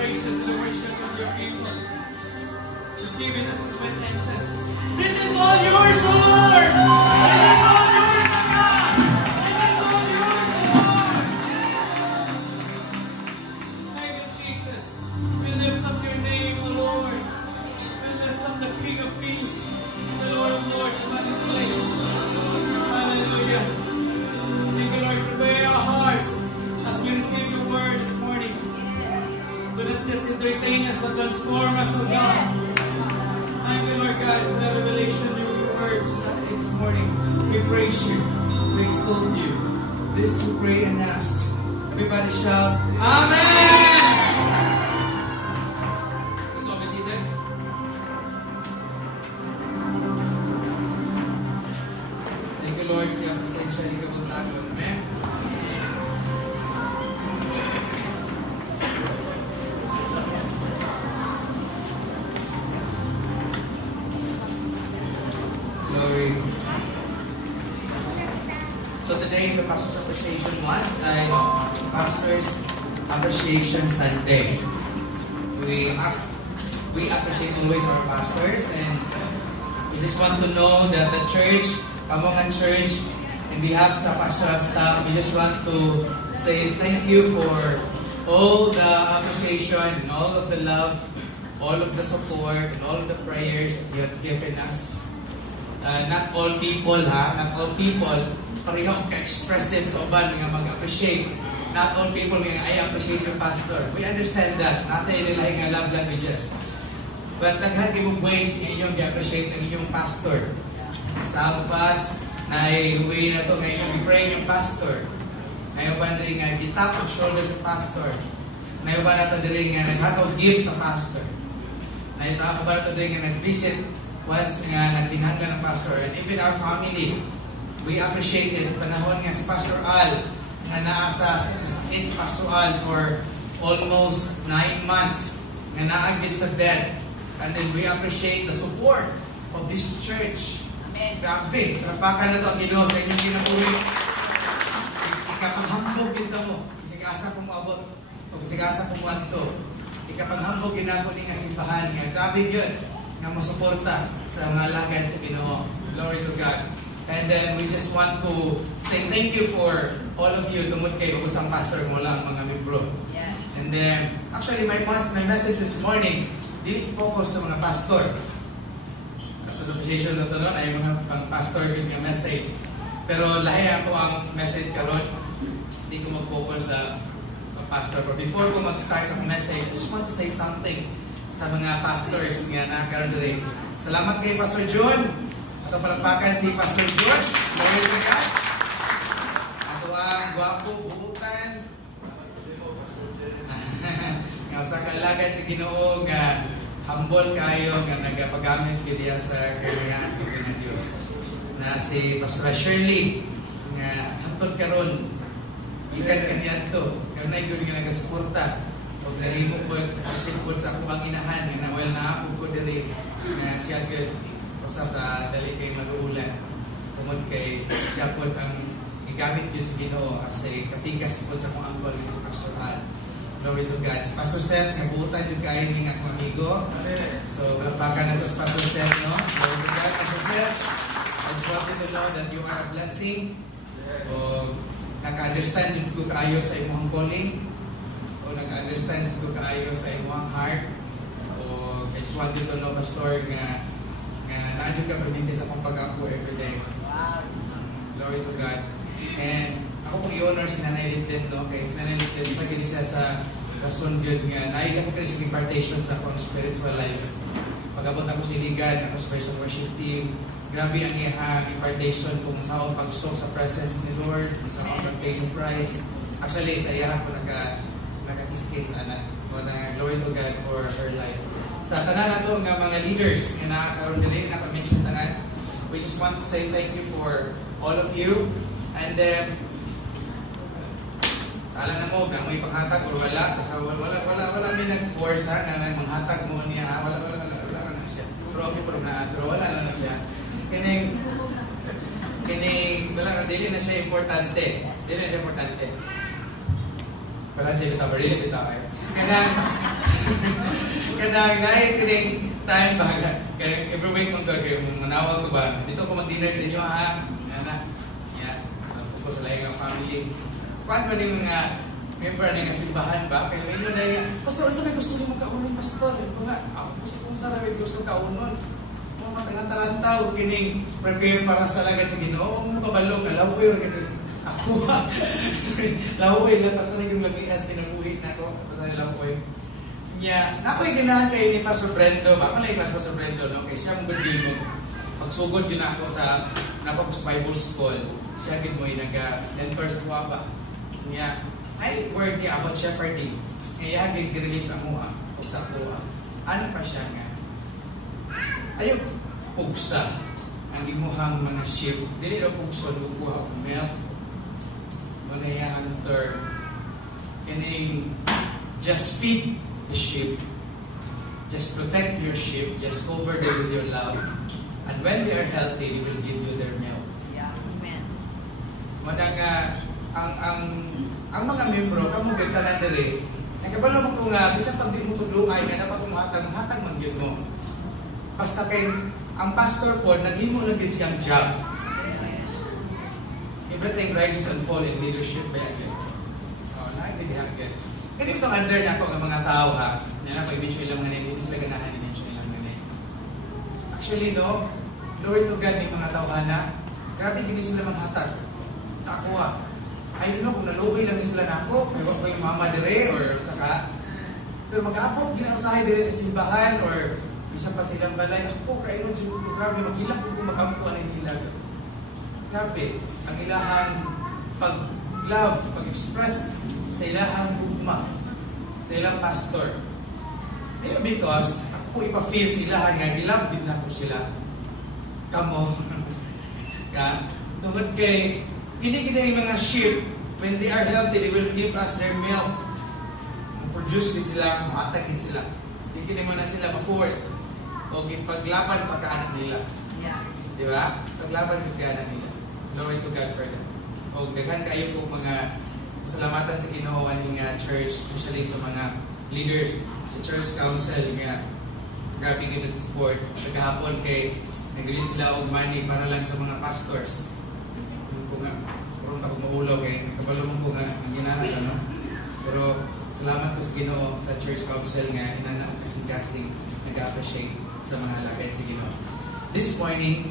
praises and the worship of your people. Receive it as a sweet incense. This is all yours, O Lord! This is all yours, O God! This is all yours, O Lord! Thank you, Jesus. We lift up your name, O Lord. We lift up the King of Kings, the Lord of Lords, upon this place. Hallelujah. Thank you, Lord. Prepare our hearts as we receive your word this morning. Do not just entertain us, but transform us, O God. Thank you, Lord God, for the revelation of your words this morning. We praise you. We exalt you. This we pray and ask. Everybody shout, Amen! Let's all be seated. Thank you, Lord, sa iyong presensya. Hindi ka magtago. Amen? Glory. So today, the Pastor's Appreciation Month ay Pastor's Appreciation Sunday. We appreciate always our pastors, and we just want to know that the church, Pamongan Church, in behalf sa pastoral staff, we just want to say thank you for all the appreciation and all of the love, all of the support, and all of the prayers that you have given us. Not all people, not all people pareho ka-expressive sa uban nga mag-appreciate. Not all people nga I appreciate your pastor. We understand that. Natin nila nga love languages. But naghan kayo ways nga inyong i-appreciate ang inyong pastor. Sa pas na way na to nga inyong i-pray yung pastor. Ngayon ba na rin nga gitap ang shoulders sa pastor. Ngayon ba na ito rin nga naghatog gifts sa pastor. Ngayon ba na ito rin nga nag-visit once nga nagtinanggan ng pastor. And even our family, we appreciate it. Panahon nga si Pastor Al nga naasa sa Pastor Al for almost 9 months nga naagid sa bed. And then we appreciate the support of this church. Amen. Grabe, rapakan na ito ang Ginoo sa inyong ginapuri. Ikapanghambog kita mo. Sigasa po mo abot. O sigasa po mo ato. Ikapanghambog ginako ni nga simbahan nga. Grabe yun. Nga masuporta sa mga alagad sa Ginoo. Glory to God. And then we just want to say thank you for all of you tungod kay bukod sa pastor mula ang mga membro. Yes. And then actually my message this morning dili focus sa mga pastor. Sa association na talon ay mga pang-pastor yung message. Pero lahi ako ang message karon. Hindi ko mag-focus sa pastor. But before ko mag-start sa message, I just want to say something sa mga pastors nga nakaroon rin. Salamat kay Pastor John. Ato palakpakan si Pastor John. Glory to God. Ato ang gwapo, buhutan. Nga sa kalagad si Ginoo nga humble kayo nga nagapagamit kaya sa kailangan sa ng Diyos. Na si Pastor Shirley nga hapon karon ikan kanyanto karena yun nga nagasuporta. Og nahimo po sipod sa akong inahan nga well na ako ko diri na siya gyud usa sa dali kay maduulan tungod kay siya po ang igamit gyud sa Ginoo as a katigas po sa akong angkol sa pastoral. Glory to God. Si Pastor Seth nga buutan jud kayo ning akong amigo. So balapakan nato sa Pastor Seth, no? Glory to God. Pastor Seth, I just want you to know that you are a blessing. O naka-understand jud ko kaayo sa imong calling. Nag-understand ko kaayo sa imong heart. O I just want you to know, Pastor, nga naadyo ka pabinte sa akong pag-ako everyday. Glory to God. And ako pong i-honor si Nanay Lited, no? Kaya si Nanay Lited, sa gini siya sa rason yun nga. Naig ako kasi impartation sa akong spiritual life. Pag-abot ako si Iligan, ako special worship team. Grabe ang impartation kung sa akong pagsok sa presence ni Lord, sa akong pag-place of Christ. Actually, sa iya ako naka-kiss-kiss, anak. Glory to God for her life. Sa tanan na ito, nga mga leaders, nga nakakaroon din rin, naka-mention tanan, we just want to say thank you for all of you. And alam na mo, kung may panghatag o wala, kasi wala may nag-force ha, na manghatag mo niya, wala na siya. Pero okay po na, pero wala na siya. Kining, wala, dili na siya importante. Dili na siya importante. Wala, dili bitaw, really bitaw eh. Kaya, Kanang naay kining time baga. Kaya every week mong kayo manawag ko ba? Dito ko mag-dinner sa inyo ha. Ana. Ya. Ko sa laing family. Kuan ba ning mga member ning kasimbahan ba? Kaya inyo dai, pastor, sa may gusto mo magkaunon pastor. Ito nga, ako gusto kong sa may gusto kaunon. Mga matanga-tarantaw kining prepare para sa lagad sa Ginoo. Mo kabalo nga lawoy ra kini. Ako. Lawoy lang pastor yung lagias kinabuhi nako. Pastor lawoy. Nya, nakoy ganahan kay ni Pastor Brendo, ba? Ako lang Pastor Brendo, no? Kay siya mong gandimo. Pagsugod yun ako sa napapos Bible School, siya gid mo nag-mentor sa kuwaba. Nya, ay word niya about shepherding. Kaya gid-release ang mua, o sa kuwa. Ano pa siya nga? Ayun, pugsa. Ang imuhang mga sheep. Dili na pugsa, lukuha o milk. Muna ang term. Kining, just feed the sheep. Just protect your sheep. Just cover them with your love. And when they are healthy, they will give you their milk. Yeah, amen. Manang ang mga membro, kamo ganda na diri. Nagabalo mo ko nga bisan pag di mo tudlungay na dapat hatag man gyud mo. Basta kay ang pastor po naghimo lang gid siyang job. Everything rises and falls in leadership by again. Oh, naibigyan. Kaya itong under na ako ng mga tao ha, yan ako eventually lang ngayon, hindi sila ganahan eventually lang ngayon. Actually no, glory to God ng mga tao na, grabe hindi sila maghatag. Sa ako ha, I don't know kung naluwi lang sila na ako, may wak ko yung mama dire or saka, pero mag-afford, ginausahay dire sa simbahan or isa pa silang balay, ako kayo nung grabe, maghilak ko kung makampuan ng hilag. Grabe, ang ilahang pag-love, pag-express sa ilahang bugma, sa ilang pastor. Because ako ipa-feel sa ilahan nga, gilove din na po sila. Kamo. Tungkol kay, hindi yung mga sheep, when they are healthy, they will give us their milk. Produce din sila, mahatagin sila. Hindi mo na sila ma-force. O paglaban pagkaanak nila. Yeah. Di ba? Paglaban pagkaanak nila. Glory to God for that. O daghan kayo po mga salamatan sa Ginoo aning church, especially sa mga leaders sa church council nga grabe gid support. Kagahapon kay nag-release sila og money para lang sa mga pastors. Kung nga karon ta ko maulo kay kabalo mo ko nga ang ginana no. Pero salamat ko sa Ginoo sa church council nga inana og kasing-kasing nag-appreciate sa mga alagad sa Ginoo. This morning,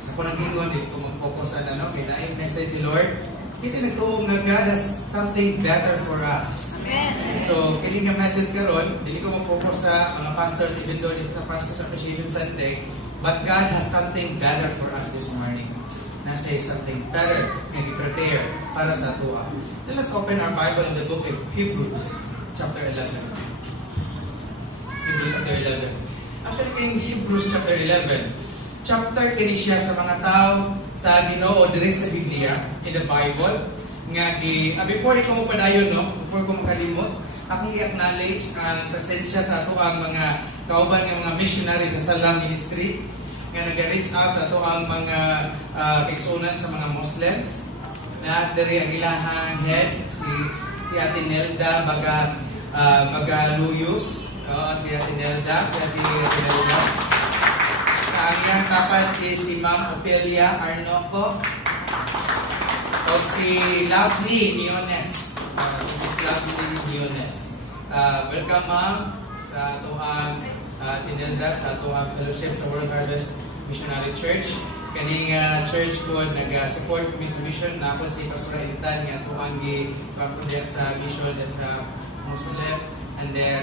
sa kunang gingon dito ko mag-focus sa ano kay naay message si Lord. Kasi nagtuong nga God has something better for us. Amen. So, kiling nga message karon, dili ko mag-focus sa mga pastors, even though this is a Pastor's Appreciation Sunday, but God has something better for us this morning. Nasa something better na i-prepare para sa atua. Let us open our Bible in the book of Hebrews, chapter 11. Hebrews chapter 11. Actually, in Hebrews chapter 11, chapter kini siya sa mga tao sa Ginoo diri sa Biblia, in the Bible, nga before ko mo padayon no, before ko makalimot, akong i-acknowledge ang presensya sa ato ang mga kauban ng mga missionary sa Salam Ministry nga nag-reach out sa ato ang mga kaigsunan sa mga Muslims na diri ang ilahang head si Ate Nelda Bagaluyos, si Ate Nelda, ang iyang tapat is si Ma'am Opelia Arnoco o si Lovely Miones. Miss Lovely Miones. Welcome ma'am sa atuang tinelda sa atuang fellowship sa World Harvest Missionary Church. Kaning church po nag-support kami sa mission na ako si Pastor Intan nga atuang gi-project sa mission at sa Muslim. And then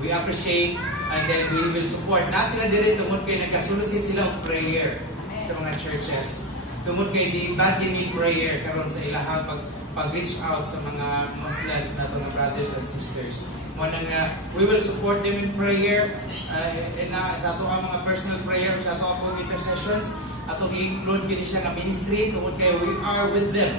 we appreciate and then we will support. Na sila dire tungod kay nagkasulusin sila og prayer sa mga churches. Tungod kay di badly need prayer karon sa ilahang pag-reach out sa mga Muslims nato nga brothers and sisters. Mo nang we will support them in prayer and sa ato ang mga personal prayer sa ato ang intercessions ato i-include gini siya nga ministry tungod kay we are with them.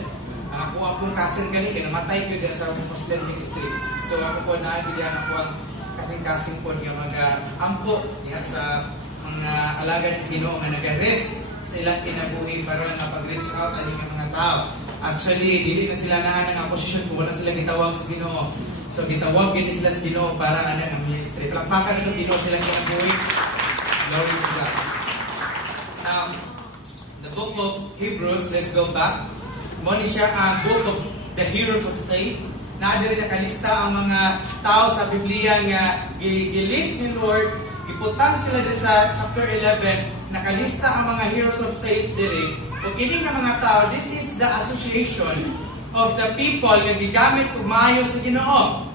Ako akong kasing kani kay namatay gyud sa Muslim ministry. So ako po naabigyan ako ang kasing-kasing po nga mag-ampo diha sa mga alagad sa Ginoo nga nag-risk sa ilang kinabuhi para lang pag-reach out ani mga tao. Actually, dili na sila naa ng posisyon kung wala sila gitawag sa Ginoo. So gitawag gini sila sa Ginoo para ana ang ministry. Palakpakan nito Ginoo silang kinabuhi. Glory to God. Now, the book of Hebrews, let's go back. Mo ni siya ang book of the heroes of faith. Naadiri nakalista ang mga tao sa Biblia nga gilist ni Lord, giputang sila din sa chapter 11, nakalista ang mga heroes of faith diri. Ug kini nga mga tao, this is the association of the people nga gigamit umayo sa Ginoo.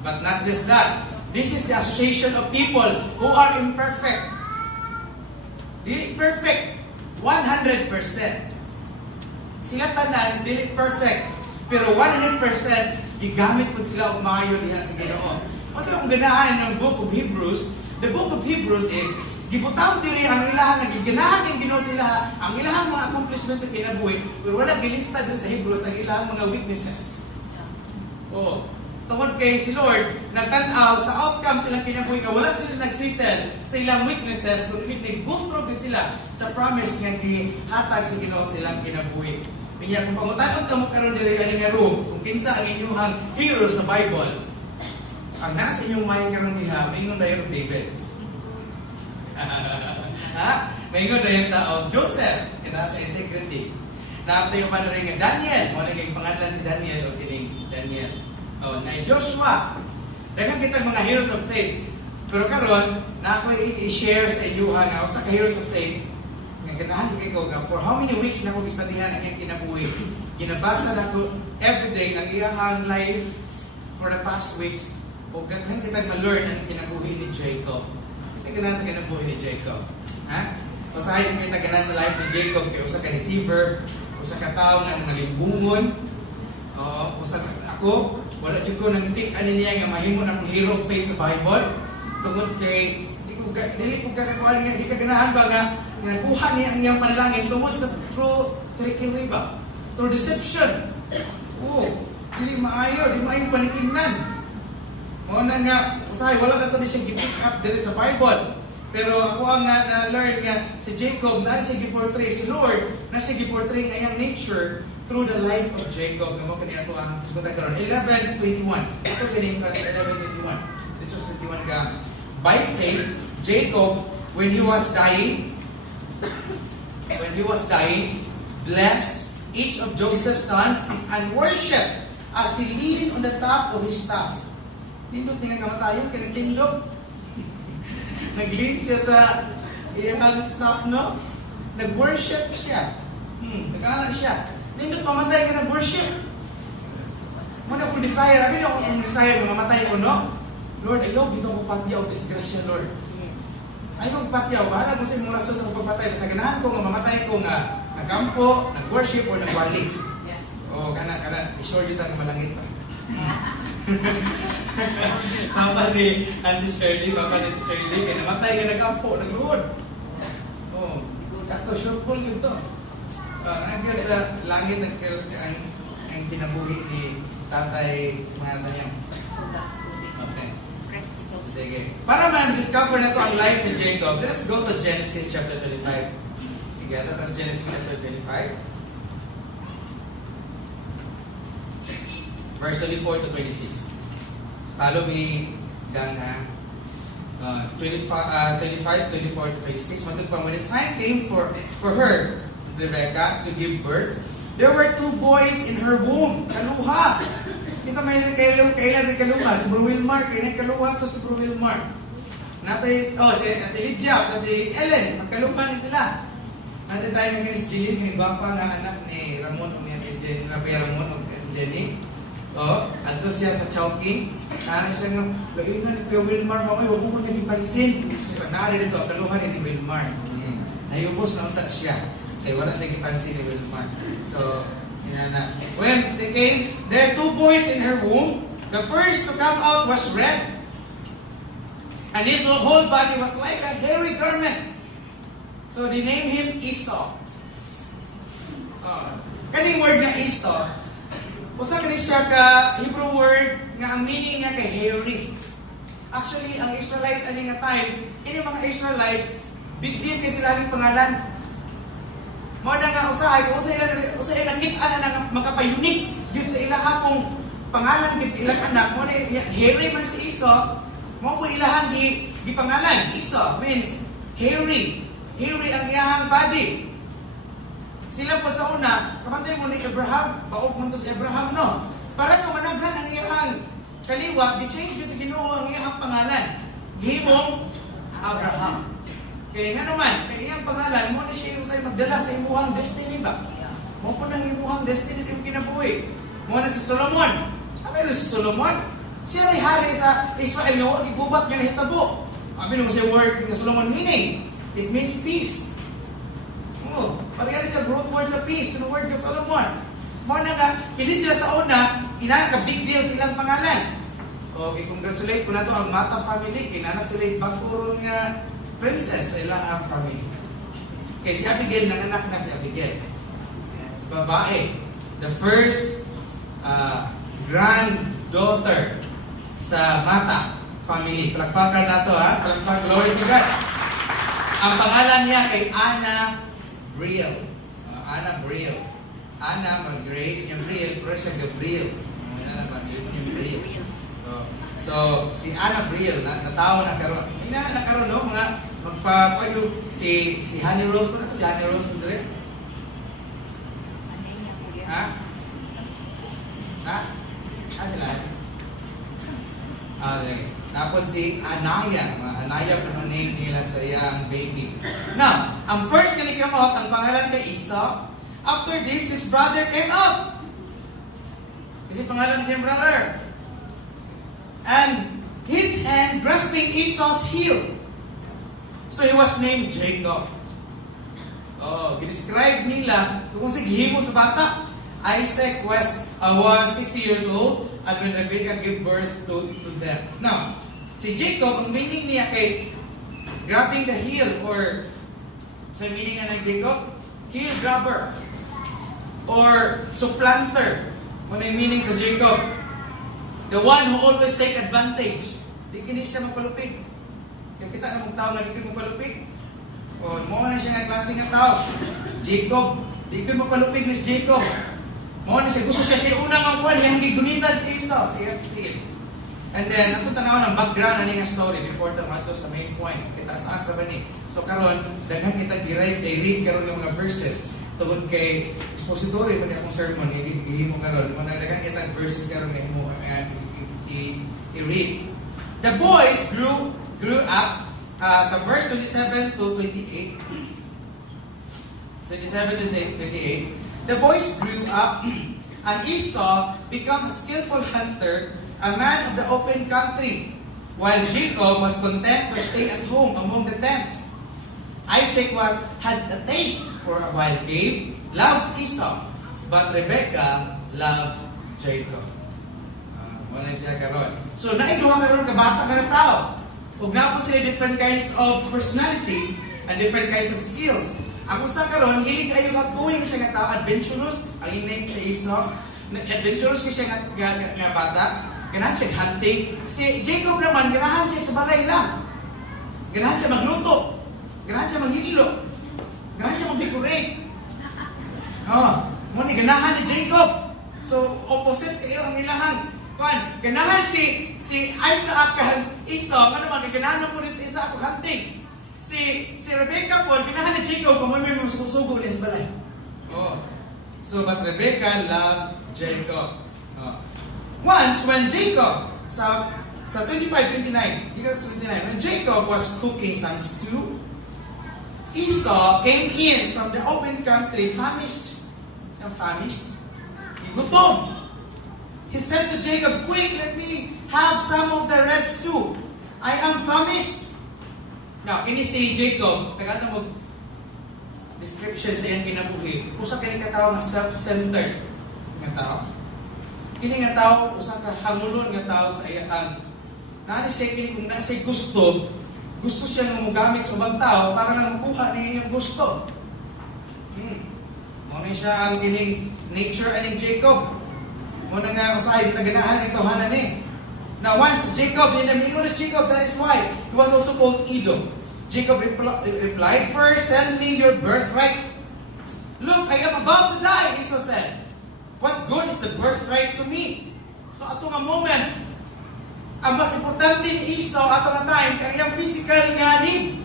But not just that. This is the association of people who are imperfect. Dili perfect 100%. Sila tanan dili perfect, pero 100% gigamit pud sila umayo diha sa Ginoo. Kasi kung ganahan ng book of Hebrews, the book of Hebrews is gibutang diri ang ilahang nga giganahan ng Ginoo sila, ang ilahang mga accomplishments sa kinabuhi, pero wala gilista din sa Hebrews ang ilahang mga weaknesses. Oh, tungod kay si Lord nagtan-aw sa outcome silang kinabuhi nga wala sila nagsettle sa ilang weaknesses, kundi nag-go through din sila sa promise nga gihatag sa Ginoo silang kinabuhi. Kaya kung pangutan ka mo karon diri ani nga room, kung kinsa ang inyong hero sa Bible, ang nasa inyong mind karon diha, maingon dayon David. Ha? Maingon dayon tao Joseph, nasa integrity. Naaptayo pa rin nga Daniel, mo naging pangalan si Daniel o kining Daniel. Oh, na Joshua. Daghang kita mga heroes of faith. Pero karon, na ako i-share sa inyo nga usa ka heroes of faith. Nga ganahan ko nga for how many weeks na ko gistudihan ang iyang kinabuhi. Ginabasa na ko every day ang iyang life for the past weeks. O daghan kita ma-learn ang kinabuhi ni Jacob. Kasi ganahan sa kinabuhi ni Jacob. Ha? Pasahay kita ganahan sa life ni Jacob kay usa ka deceiver, usa ka tawo nga nalimbungon. Usa ako wala jud ko nang tik-ani niya nga mahimo na akong hero of faith sa Bible. Tungod kay dili ko kakakuan nga di ka ganahan ba nga nakuha niya ang iyang panalangin tungod sa through trickery ba? Through deception. Dili maayo, di maayo panikingnan. Mo na nga usahay wala na to siya gi-pick up diri sa Bible. Pero ako ang na-learn nga si Jacob na siya gi-portray si Lord, na siya gi-portray nga iyang nature through the life of Jacob. Nga mo kani ato ang susunod karon 11:21. Ito kini 11:21. This was 21 ka. By faith, Jacob when he was dying, blessed each of Joseph's sons and worshiped as he leaned on the top of his staff. Nindot nga kamatayon kini kingdom. Nag-lean siya sa iyang staff, no? Nag-worship siya. Nag-anak siya. Nindot mamatay ka nag-worship. Muna kung desire, abi na kung desire mamatay ko, no? Lord, ayaw gito ko patyaw, disgrasya, Lord. Ayaw patyaw, bahala ko sa imong rason sa pagpapatay. Basta ganahan ko nga mamatay ko nga nagkampo, nag-worship, or nagwali. Yes. Kana, isure yun tayo malangit pa. Papa ni Auntie Shirley, kaya namatay nga nagkampo, nagluhod. Kato, sure cool yun to. Nagyan sa langit ang kinabuhi ni tatay mga niya. Okay. Sige. Para man-discover na to ang life ni Jacob, let's go to Genesis chapter 25. Sige, ito sa Genesis chapter 25. Verse 24 to 26. Follow me down ha. 25, 24 to 26. When the time came for her, Rebecca, to give birth, there were two boys in her womb. Kaluha. Isa may kailan kaluha. Si Bro Wilmar. Kaya kaluha to si Bro Wilmar. Si Ate Lydia, si Ate Ellen. Magkaluha ni sila. Natin tayo naging si Jillian. Kinigwapa nga anak ni Ramon o ni Ate Jenny. Rapay Ramon o Ate Jenny. Adto siya sa Chowking. Ano siya nga, lainan ni Kuya Wilmar, mamay, huwag mo naging pansin. So, naari dito, ang kaluhan ni Wilmar. Nayubos na unta siya. Kaya wala siya ipansin ni Wilmar. So, inana. When they came, there are two boys in her womb. The first to come out was red. And his whole body was like a hairy garment. So, they named him Esau. Kaning word na Esau, usa kani siya ka Hebrew word nga ang meaning niya kay hairy. Actually, ang Israelites ani nga time, ini mga Israelites bigyan kay sila ning pangalan. Mo na nga usahay kung usa ila nakita na nga magkapayunik gyud sa ilaha kung pangalan gid sa ilang anak mo na hairy man si Esau, mo po ilahang di pangalan. Esau means hairy. Hairy ang iyahang body. Sila po sa una, kapantay mo ni Abraham, baog mo to si Abraham, no? Para kung managhan ang iyahang kaliwa, di-change kasi Ginoo ang iyahang pangalan. Himong Abraham. Kaya nga naman, kaya iyang pangalan, mo na siya yung sa'yo magdala sa imuhang destiny ba? Mo po nang imuhang destiny sa iyong kinabuhi. Mo na si Solomon. Ano si Solomon? Siya ay hari sa Israel nga wag igubat nga nahitabo. Abi nung sa word nga Solomon meaning, it means peace. Parang siya root word sa peace, yung word nga Solomon. Mo na nga, hindi sila sa una, inaka big deal silang pangalan. Okay, congratulate ko na to ang Mata family, kinana sila yung bagurong nga princess sa ilang family. Kaya si Abigail, nanganak na si Abigail. Babae, the first granddaughter sa Mata family. Palakpakan na to, ha? Palakpakan, glory to God. Ang pangalan niya ay Anna Briel. Anna Briel. Anna mag-grace yung Briel, pero siya Gabriel. Yung Briel. So, si Anna Briel, natawa na karoon. May na karoon, no? Mga magpapayo, si Honey Rose, ano si Honey Rose? Ha? Ha? Sila? Tapos si Anaya. Anaya pa nung name nila sa iyang baby. Now, ang first na nikamot, ang pangalan kay Esau. After this, his brother came up. Kasi pangalan siya brother. And his hand grasping Esau's heel. So he was named Jacob. Describe nila kung si gihimo sa bata. Isaac was 60 years old and when Rebecca gave birth to them. Now, si Jacob, ang meaning niya kay grabbing the heel or sa meaning nga ng Jacob, heel grabber or supplanter. Ano yung meaning sa Jacob? The one who always take advantage. Di kini siya magpalupig. Kaya kita na mong tao nga di kini magpalupig. O, mo na siya nga klase nga tao. Jacob, di kini magpalupig ni Jacob. Mo na siya, gusto siya unang ang buwan, yung gigunitan si Esau. And then, ato tanaw ng background na nga story before tamato sa main point. Kita sa asra ba ni? So karon daghan kita i-read karon yung mga verses. Tungod kay expository mo ni akong sermon, hindi mo karon. Kung daghan kita verses karon na mo i-read. The boys grew up sa verse 27 to 28. 27 to 28. The boys grew up and Esau became a skillful hunter, a man of the open country, while Jacob was content to stay at home among the tents. Isaac had a taste for a wild game, loved Esau, but Rebecca loved Jacob. Wala siya karon. So, naiduha karon ka bata ka na tao. Ug na po sila different kinds of personality and different kinds of skills. Ang usa karon, hilig kayo outgoing siya nga tao, adventurous, ang name sa Esau. Adventurous siya nga bata. Ganahan siya hunting. Si Jacob naman, ganahan siya sa balay lang. Ganahan siya magluto. Ganahan siya maghilo. Ganahan siya mag-decorate. Muna ganahan ni Jacob. So, opposite kayo ang ilahang. Ganahan si Isaac kang Esau. Ano naman, ganahan po rin si Isaac kung hunting. Si Rebecca po, ganahan ni Jacob kung may masusugo niya sa balay. So, but Rebecca loved Jacob. Once, when Jacob, sa 25-29, when Jacob was cooking some stew, Esau came in from the open country famished. Gutom. He said to Jacob, "Quick, let me have some of the red stew. I am famished." Now, kini si Jacob, nagkata mo description sa iyang kinabuhi. Usa kini ka tao na self-centered nga tao. Kini nga tao, usa ka hangulon nga tao sa iyang. Nani siya kini kung na siya gusto siya nga mogamit sa ubang tao para lang makuha niya iyang gusto. Muna siya ang kining nature aning Jacob. Muna nga usahay ganahan ito hanan ni. Now once Jacob, in the name of Jacob, that is why he was also called Edom. Jacob replied, "First, send me your birthright." "Look, I am about to die," Esau said. "What good is the birthright to me?" So ato nga moment, ang mas importante ni Esau ato nga time kay iyang physical nga need.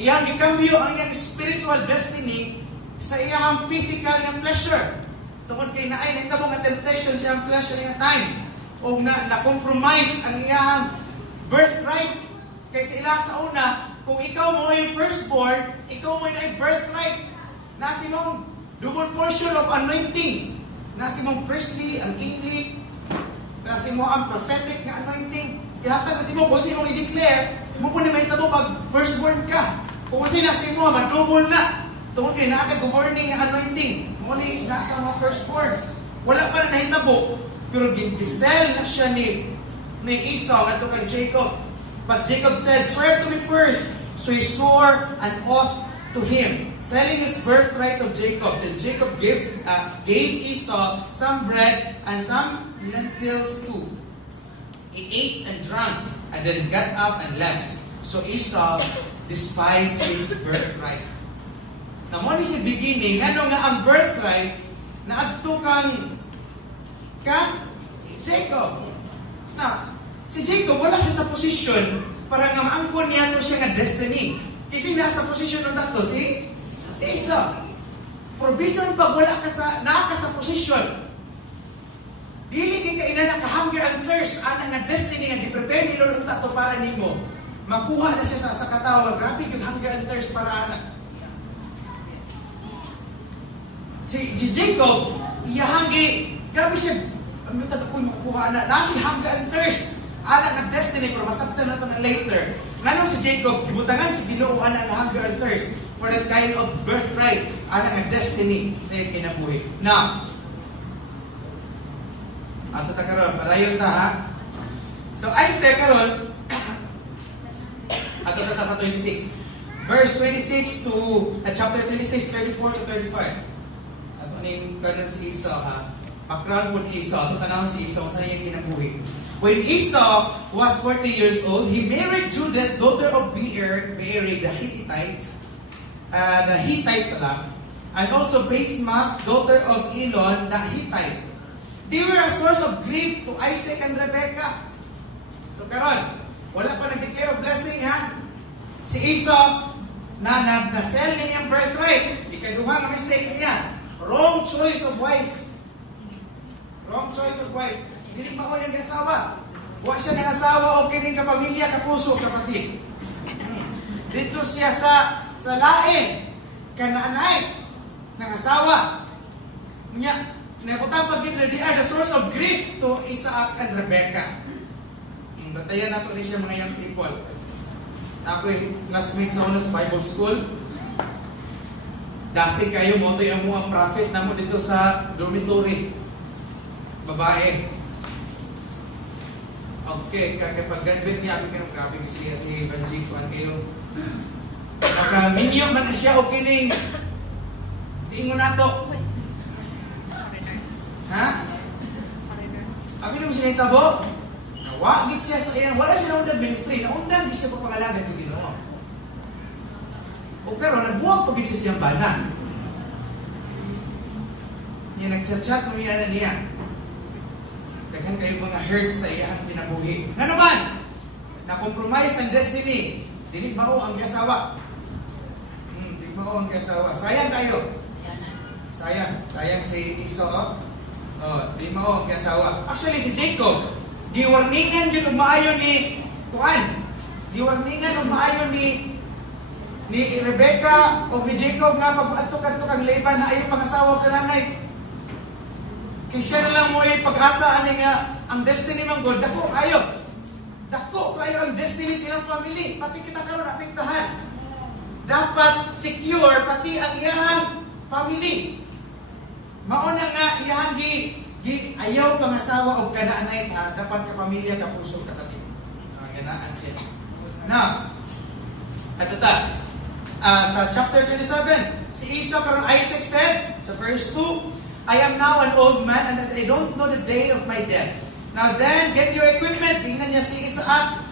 Iyang gikambyo ang iyang spiritual destiny sa iyang physical nga pleasure. Tungod kay naay nahitabo nga temptation sa iyang flesh nga time. O na-compromise ang iyang birthright. Kay sa ila sa una, kung ikaw mo yung firstborn, ikaw mo yung birthright. Nasi mong double portion of anointing. Nasi mong priestly, ang kingly. Nasi mo ang prophetic na anointing. Ihatag nasi mo kung sinong i-declare, mo po na mahitabo pag firstborn ka. Kung kasi nasi mo, madouble na. Tungkol kayo, nakaka-governing na anointing. Muli, nasa mga firstborn. Wala pa na nahitabo. Pero gisel na siya ni Esau at kay Jacob. But Jacob said, "Swear to me first." So he swore an oath to him, selling his birthright of Jacob. Then Jacob gave Esau some bread and some lentils too. He ate and drank, and then got up and left. So Esau despised his birthright. Now, mo ni siya beginning, ano nga ang birthright na adto kang Jacob. Now, si Jacob wala siya sa posisyon para nga maangkon niya to siya nga destiny. Kasi nasa posisyon ng dato si Esau. Provision pag wala ka sa posisyon. Dili kay kaina ka hunger and thirst ana nga destiny nga gi-prepare ni Lord unta to para nimo. Makuha na siya sa katawa, grabe yung hunger and thirst para ana. Si Jacob, iyahangi, grabe siya, ano tato ko'y makukuha na, nasi hunger and thirst, ana nga destiny, pero masabtan na ito na later. Nganong si Jacob, ibutangan si Ginoo ana nga hunger and thirst for that kind of birthright, ana nga destiny sa iyong kinabuhi. Now, ato ta karon, parayon ta ha. So, ay sa karon, ato ta sa 26. Verse 26 to, chapter 26, 34 to 35. Ning kanon si Esau ha. Background po ni Esau. Ito tanawin si Esau sa iyang kinabuhi. When Esau was 40 years old, he married Judith, daughter of Beer, the Hittite, and also Basemath, daughter of Elon, the Hittite. They were a source of grief to Isaac and Rebekah. So karon, wala pa nag-declare of blessing ha. Si Esau na-sell niya yung birthright. Ikaduha nga mistake niya. Wrong choice of wife. Wrong choice of wife. Dili ba ko yung asawa? Wa siya ng asawa o kining kapamilya, kapuso, kapatid. Dito siya sa lain, kanaanay, ng asawa. Nya, naputang pag-gid na they are the source of grief to Isaac and Rebekah. Batayan nato ni siya mga young people. Ako'y classmate sa Honors Bible School. Dasi kayo mo ito yung mga prophet na mo dito sa dormitory. Babae. Okay, kapag graduate niya, ako kinong grabe ko siya ni Banjing kuhan kayo. Pagka minyo man siya, okay ning tingin na to. Ha? Abi nung sinitabo, nawagit siya sa iyan. Wala siya naundan ministry. Naundan, di siya papangalagan sa Ginoo. O pero nagbuwag pagin siya siyang bana. Niya nagchat-chat mo yan na niya. Daghan kayo mga hurt sa iyang kinabuhi. Nga naman, na-compromise ang destiny. Dili mao ang kasawa. Dili mao ang kasawa. Sayang kayo. Sayang si Esau. Di mao ang kasawa. Actually, si Jacob, giwarningan yun umaayo ni Kuan. Giwarningan umaayo ni Rebecca o ni Jacob nga pag-atok-atok ang Laban na ayaw pangasawa ka nanay. Kaya siya na lang mo yung pag-asa ani nga ang destiny mong God. Dako kayo. Dako kayo ang destiny silang family. Pati kita karon apektahan. Dapat secure pati ang iyang family. Mauna nga iyang ayaw pangasawa o kanaanay dapat ka pamilya ka puso ka tabi. Ganaan siya. Now, ito ta. Sa chapter 27, si Esau karon Isaac said, sa verse 2, I am now an old man and I don't know the day of my death. Now then, get your equipment. Tingnan niya si Isaac.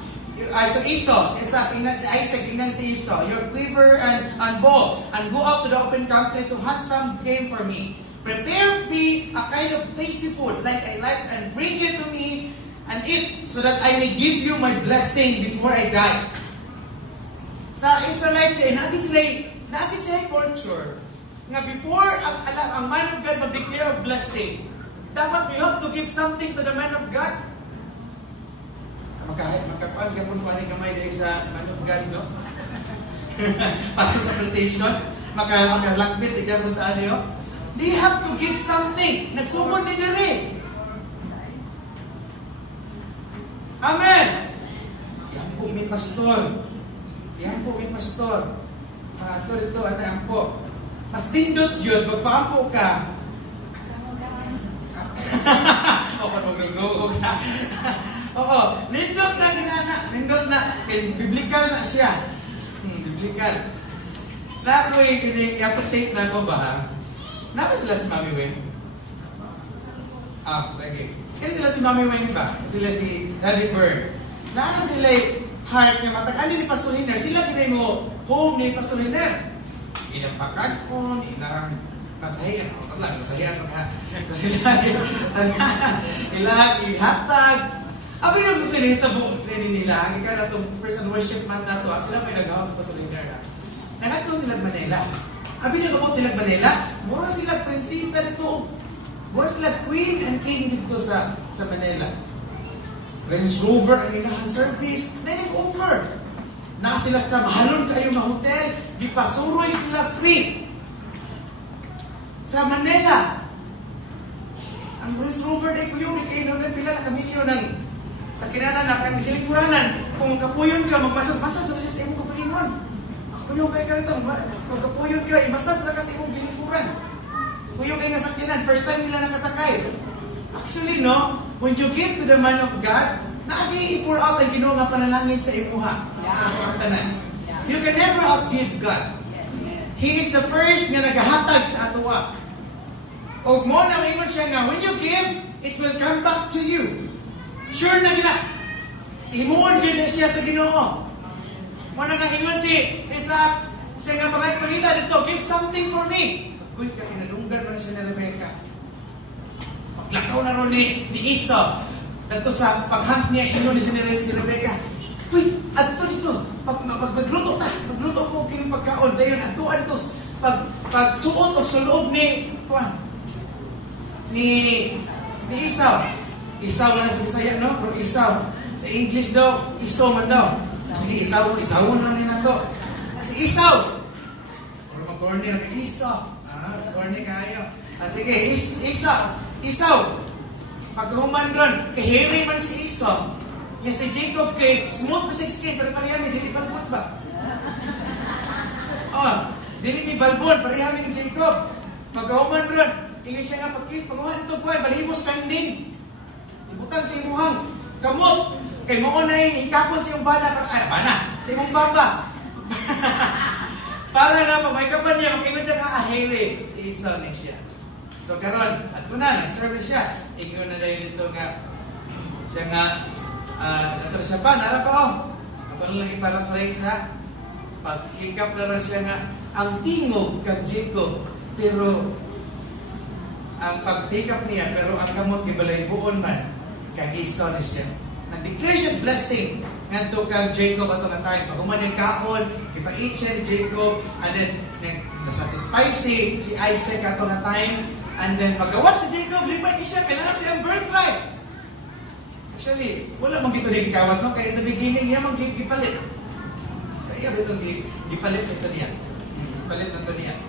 So Esau, tingnan si Isaac, tingnan si Esau. Your quiver and bow, and go out to the open country to hunt some game for me. Prepare me a kind of tasty food like I like and bring it to me and eat so that I may give you my blessing before I die. Sa Israelite, natin sila culture nga before ang man of God mag-declare a blessing, dapat we have to give something to the man of God. Magkapan ka po ni kamay dahil sa man of God, no? Passes appreciation. Makalakbit, ikaw po tayo. They have to give something. Nagsumod ni Dere. Amen. Yan po may pastor. Yan po may pastor. Ito, yan po. Mas tindot yun, magpaampo ka. Oo, nindot na ginana. Nindot na. Biblical na siya. Biblical. Na ako i-appreciate na ko ba ha? Napa sila si Mami Weng? Okay. Kaya sila si Mami Weng ba? Sila si Daddy Bird. Naano sila heart niya matag. Ano ni Pastor Hiner? Sila kinay mo home ni Pastor Hiner. Ilang pagkakon, ilang masahiyan. Masahiyan mo ka. Ilang ihatag. Abi na gusto nila ito nila. Ika na itong person worship man na ito. Sila may nag-house sa Pastor Hiner. Nakatong sila Manila. Abi na kabot nila Manila. Mura sila prinsesa dito. Mura sila queen and king dito sa Manila. Range Rover ang inahang service. Nag-over. Na sila sa mahalon kayo na hotel. Di pasuroy sila free. Sa Manila. Ang Range Rover na yung di kayo na pila na kamilyo ng sa kinanan na kang silikuranan. Kung kapuyon ka, magmasas-masas sa siya sa iyong kapalingon. Kuyong kayo ka rito, pagkapuyod ka, imasas na kasi mong gilingkuran. Kuyong kayo nga sakyanan, first time nila nakasakay. Actually, no, when you give to the man of God, naagi i-pour out ang Ginoo nga panalangin sa imuha, sa pagtanan. You can never outgive God. He is the first nga nagahatag sa atuwa. O mo na maingon siya nga, when you give, it will come back to you. Sure na gina. Imuon din siya sa Ginoo. Muna nga ingon si Isaac, siya nga pangita dito, give something for me. Uy, pinadunggan mo na siya na Rebecca. Paglakaw na ron ni Esau, dito sa paghunt niya, ingon ni siya si Rebecca. Uy, adto dito, magluto ta, magluto ko kining pagkaon, dayon adto dito, pagsuot o suloob ni Esau. Esau lang sa Bisaya, no? Pero Esau, sa English daw, Esau man daw. Sige, Isawon lang nila to. Si Isaw. Or mag-corner ka, Isaw. Corner kayo. Sige, Isaw. Pagkahuman doon, kahiri man si Isaw. Yan si Jacob kay smooth pa sa skin, pero parehami, dili balbon ba? Dili mi balbon, parehami ni Jacob. Pagkahuman doon, ingin siya nga pagkahuman ito, balhimos kanding. Ibutang sa imuhang kamot. Kay mo na ikapon sa iyong bana, sa iyong baba. Para na may kapan niya, mag-ingon siya na ahiri. Si Esau next siya. So karon, at na, nag-service siya. Ingon na dahil dito nga, siya nga, ato siya pa, nara pa Ato lang i-paraphrase ha. Pag-hikap na rin siya nga, ang tingog kag Jacob, pero ang pag-hikap niya, pero ang kamot gibalay buon man, kag Esau na siya. Nag-declare siya blessing ngadto kag Jacob ato nga time. Pag human kaon, ipa-eat siya ni Jacob, and then nasatisfy si Isaac ato nga time, and then paggawa si Jacob, lipat ni siya, kailangan siyang birthright. Actually, wala mong gito na gikawat, no? Kaya in the beginning, niya mong gipalit. Kaya itong gipalit ito niya. Gipalit ito niya.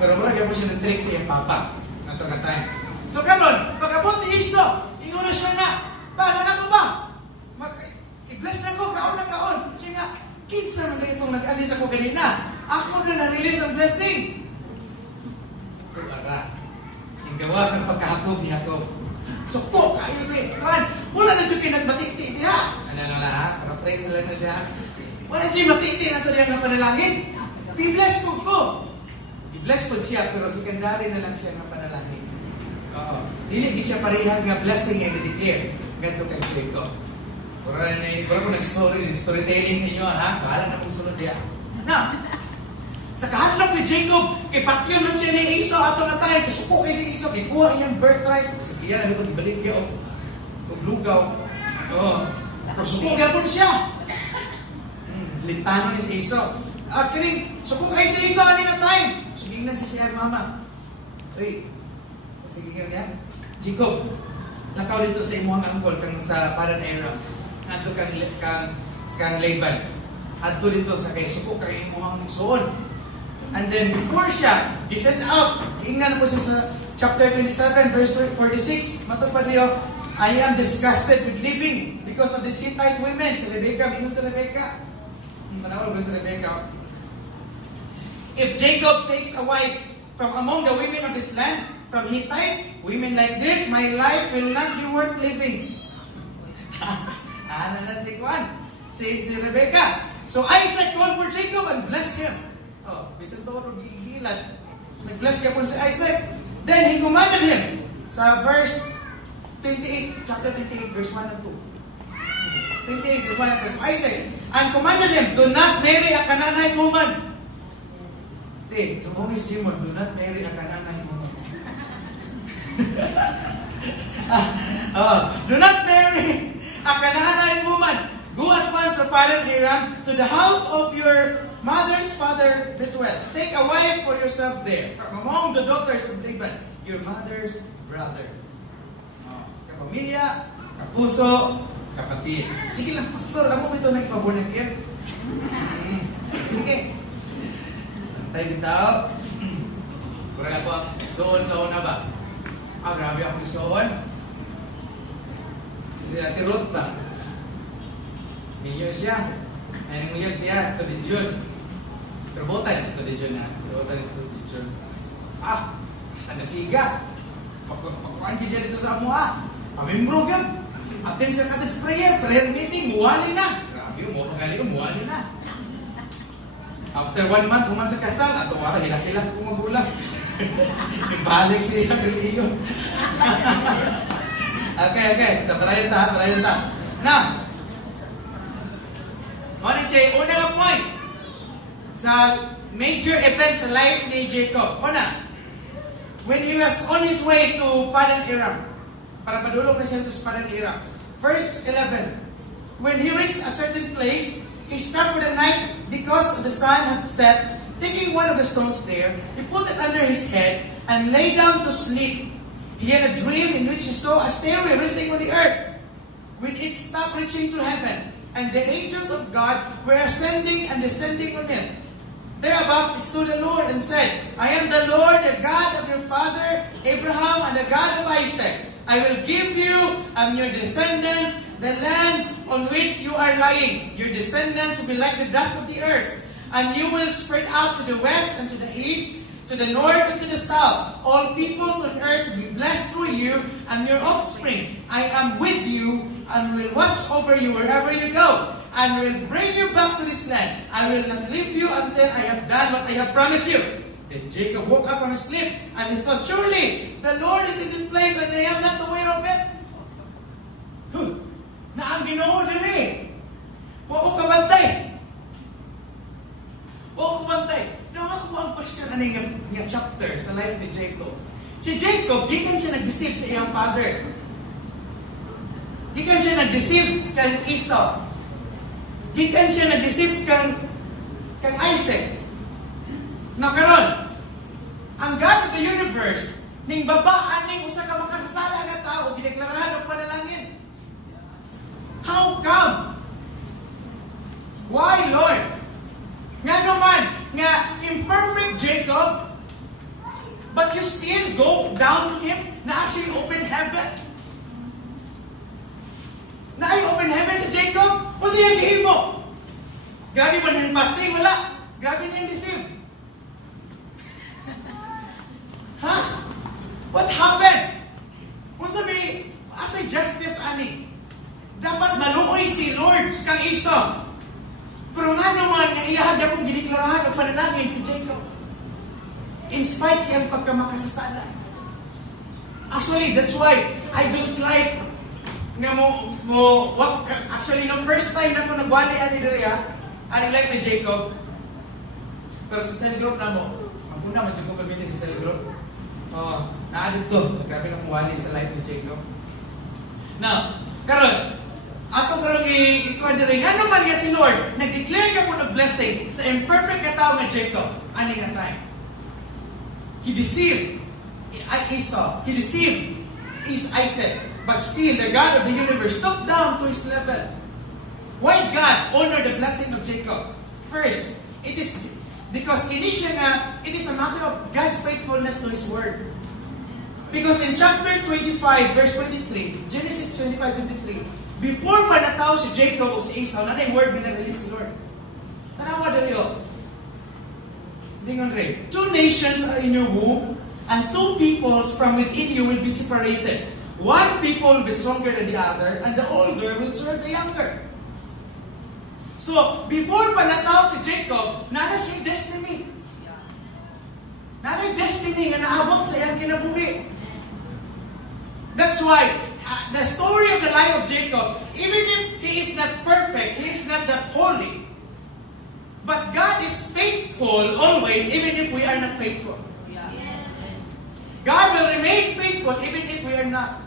Pero wala gawin siya ng trick sa iyang papa ato nga time. So karon, pag-abot ni Esau, ingon na siya nga, na ko ba? I-bless na ko, kaon. Siya nga, kinsa man na itong nag-alis ako ganina. Ako na na-release ang blessing. Para, yung gawas ng pagkahapog ni Jacob. So, kayo siya. Man, wala na dyan kinagmatiti niya. Ano na lahat? Paraphrase na lang na siya. Wala dyan matiti na ito niya ng panalangin. I-bless ko. I-bless ko siya, pero secondary na lang siya ng panalangin. Oo. Dili siya parehag nga blessing nga i-declare. Ganto kay Jacob. Wala ko nag-storytelling sa inyo, ha? Bahala na kung sunod yan. Now, Sa kahadlok ni Jacob, kay patyon man siya ni Esau ato nga tayo, kasuko kay si Esau, ikuha iyang birthright. Sa kiya na ito, ibalik niya o lugaw. Kasuko gapon siya. Lintano ni si Esau. Kining, suko kay si Esau ni nga tayo. Suging na siya mama. Uy, sige nga niya. Jacob, nakaw dito sa imuhang angkol kang sa Padan Aram. Ato kang Laban. Ato dito sa kay suko kay imuhang nigsuon. And then before siya, he sent out, ingnan po siya sa chapter 27, verse 46, matupad niyo, I am disgusted with living because of the Hittite women. Si Rebecca, bingon sa Rebecca. Manawal ba sa Rebecca? If Jacob takes a wife from among the women of this land, from Hittite, women like this, my life will not be worth living. Ano na si Juan? Si Rebecca. So Isaac called for Jacob and blessed him. Bisan to ro giigilan. Nag-bless ka po si Isaac. Then he commanded him sa verse 28, chapter 28, verse 1 and 2. 28, verse 1 and 2. So Isaac, and commanded him, do not marry a Canaanite woman. Tumungis Jimon, do not marry a Canaanite woman. Do not marry a Canaanite woman. Go at once to Padan Aram, to the house of your mother's father Bethuel. Take a wife for yourself there, from among the daughters of Laban, your mother's brother. Kapamilya, kapuso, kapatid. Sige lang, pastor, amo ito nagpabunan yan. Sige. Tayo dito. Kurang ako ang nagsuon-suon na ba? Grabe ako nagsuon. Hindi natin Ruth ba? Ninyo siya. Ayun mo yun siya, ito di June. Terbutan ito di June na. Terbutan ito di June. Sa nasiga. Pagkuhan siya dito sa mua. Pamimbro yun. Attention natin sa prayer meeting, muwali na. Grabe yun, magali yun, muwali na. After 1 month, human sa kasal, ato ka, hilak-hilak kung magulang. Ibalik siya, yun. Okay. So, parayon ta. Now, ano siya, una nga point sa major events sa life ni Jacob. Una, when he was on his way to Padan Aram, para padulog na siya to sa Padan Aram. Verse 11, when he reached a certain place, he stopped for the night because the sun had set. Taking one of the stones there, he put it under his head and lay down to sleep. He had a dream in which he saw a stairway resting on the earth, with its top reaching to heaven. And the angels of God were ascending and descending on it. Thereabout stood the Lord and said, I am the Lord, the God of your father Abraham and the God of Isaac. I will give you and your descendants the land on which you are lying. Your descendants will be like the dust of the earth, and you will spread out to the west and to the east, to the north and to the south. All peoples on earth will be blessed through you and your offspring. I am with you and will watch over you wherever you go, and will bring you back to this land. I will not leave you until I have done what I have promised you. Then Jacob woke up from his sleep, and he thought, surely the Lord is in this place, and I am not aware of it. Na ang Ginoo diri. Wa ko kabantay. Nung ako ang question ano nga chapter sa life ni Jacob. Si Jacob, gikan siya nag-deceive sa iyang father. Gikan siya nag-deceive kang Esau. Gikan siya nag-deceive kang Isaac. Nakaroon, ang God of the universe, ning babaan ning usa ka makasasala nga tao, gideklarahan og panalangin. How come? Why, Lord? Nga naman, nga imperfect Jacob, but you still go down to him na actually open heaven? Na ay open heaven sa Jacob? O siya gihimo? Grabe ba na yung fasting? Wala. Grabe na yung deceive. What happened? Kung sabi, as a justice, ani, dapat maluoy si Lord kang Esau. Pero nga naman, nga iyahag akong giniklarahan o panalangin si Jacob. In spite siyang pagkamakasasala. Actually, that's why I don't like nga actually, no first time na ko nagwali ani Daria, ani like ni Jacob, Pero sa cell group na mo, ang una, madyo ko pamilya sa cell group. Naadit to. Grabe na kumawali sa life ni Jacob. Now, karon, ato karon ikuha rin, ano man nga si Lord, nag-declare ka po ng blessing sa imperfect katao nga Jacob, ani nga time. He deceived Esau. He deceived Isaac. But still, the God of the universe stooped down to his level. Why God honored the blessing of Jacob? First, it is because it is a matter of God's faithfulness to His word. Because in chapter 25, verse 23, Genesis 25:23, before pa nataw si Jacob o si Esau, na yung word na release si Lord. Tanawa dali o. Dingon rin. 2 nations are in your womb, and 2 peoples from within you will be separated. 1 people will be stronger than the other, and the older will serve the younger. So, before pa nataw si Jacob, nana siyang destiny. Nana yung destiny nga naabot sa iyang kinabuhi. That's why, the story of the life of Jacob, even if he is not perfect, he is not that holy, but God is faithful always, even if we are not faithful. God will remain faithful even if we are not.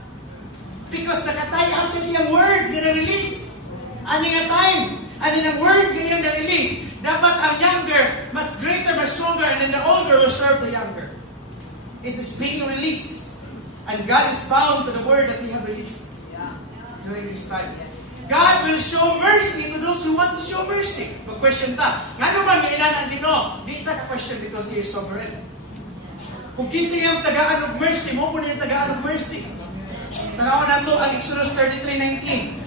Because nakatayang sa siyang word na release. Ani nga time, ani ng word na iyang na-release, dapat ang younger, mas greater, mas stronger, and then the older will serve the younger. It is being released. And God is bound to the word that He have released during this time. God will show mercy to those who want to show mercy. Mag-question ta, ngano man may ilan ang Ginoo? Di ta ka-question because He is sovereign. Kung kinsa iyang tagaan of mercy, mo po niya tagaan of mercy. Tanaw na ito ang Exodus 33:19.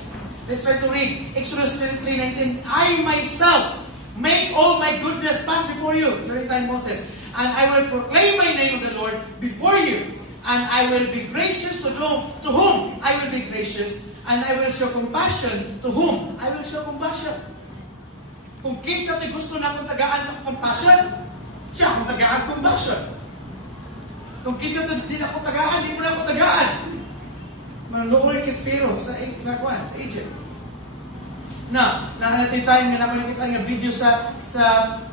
Let's try to read. Exodus 33:19. I myself make all my goodness pass before you. During time Moses. And I will proclaim my name of the Lord before you. And I will be gracious to whom I will be gracious. And I will show compassion to whom I will show compassion. Kung kinsa ti gusto natong tagaan sa compassion, siya akong tagaan compassion. Kung kinsa ti ako tagaan, di mo na ako tagaan. Manluoy kispiro sa Egypt. Na natin tayo nga naman kita nga video sa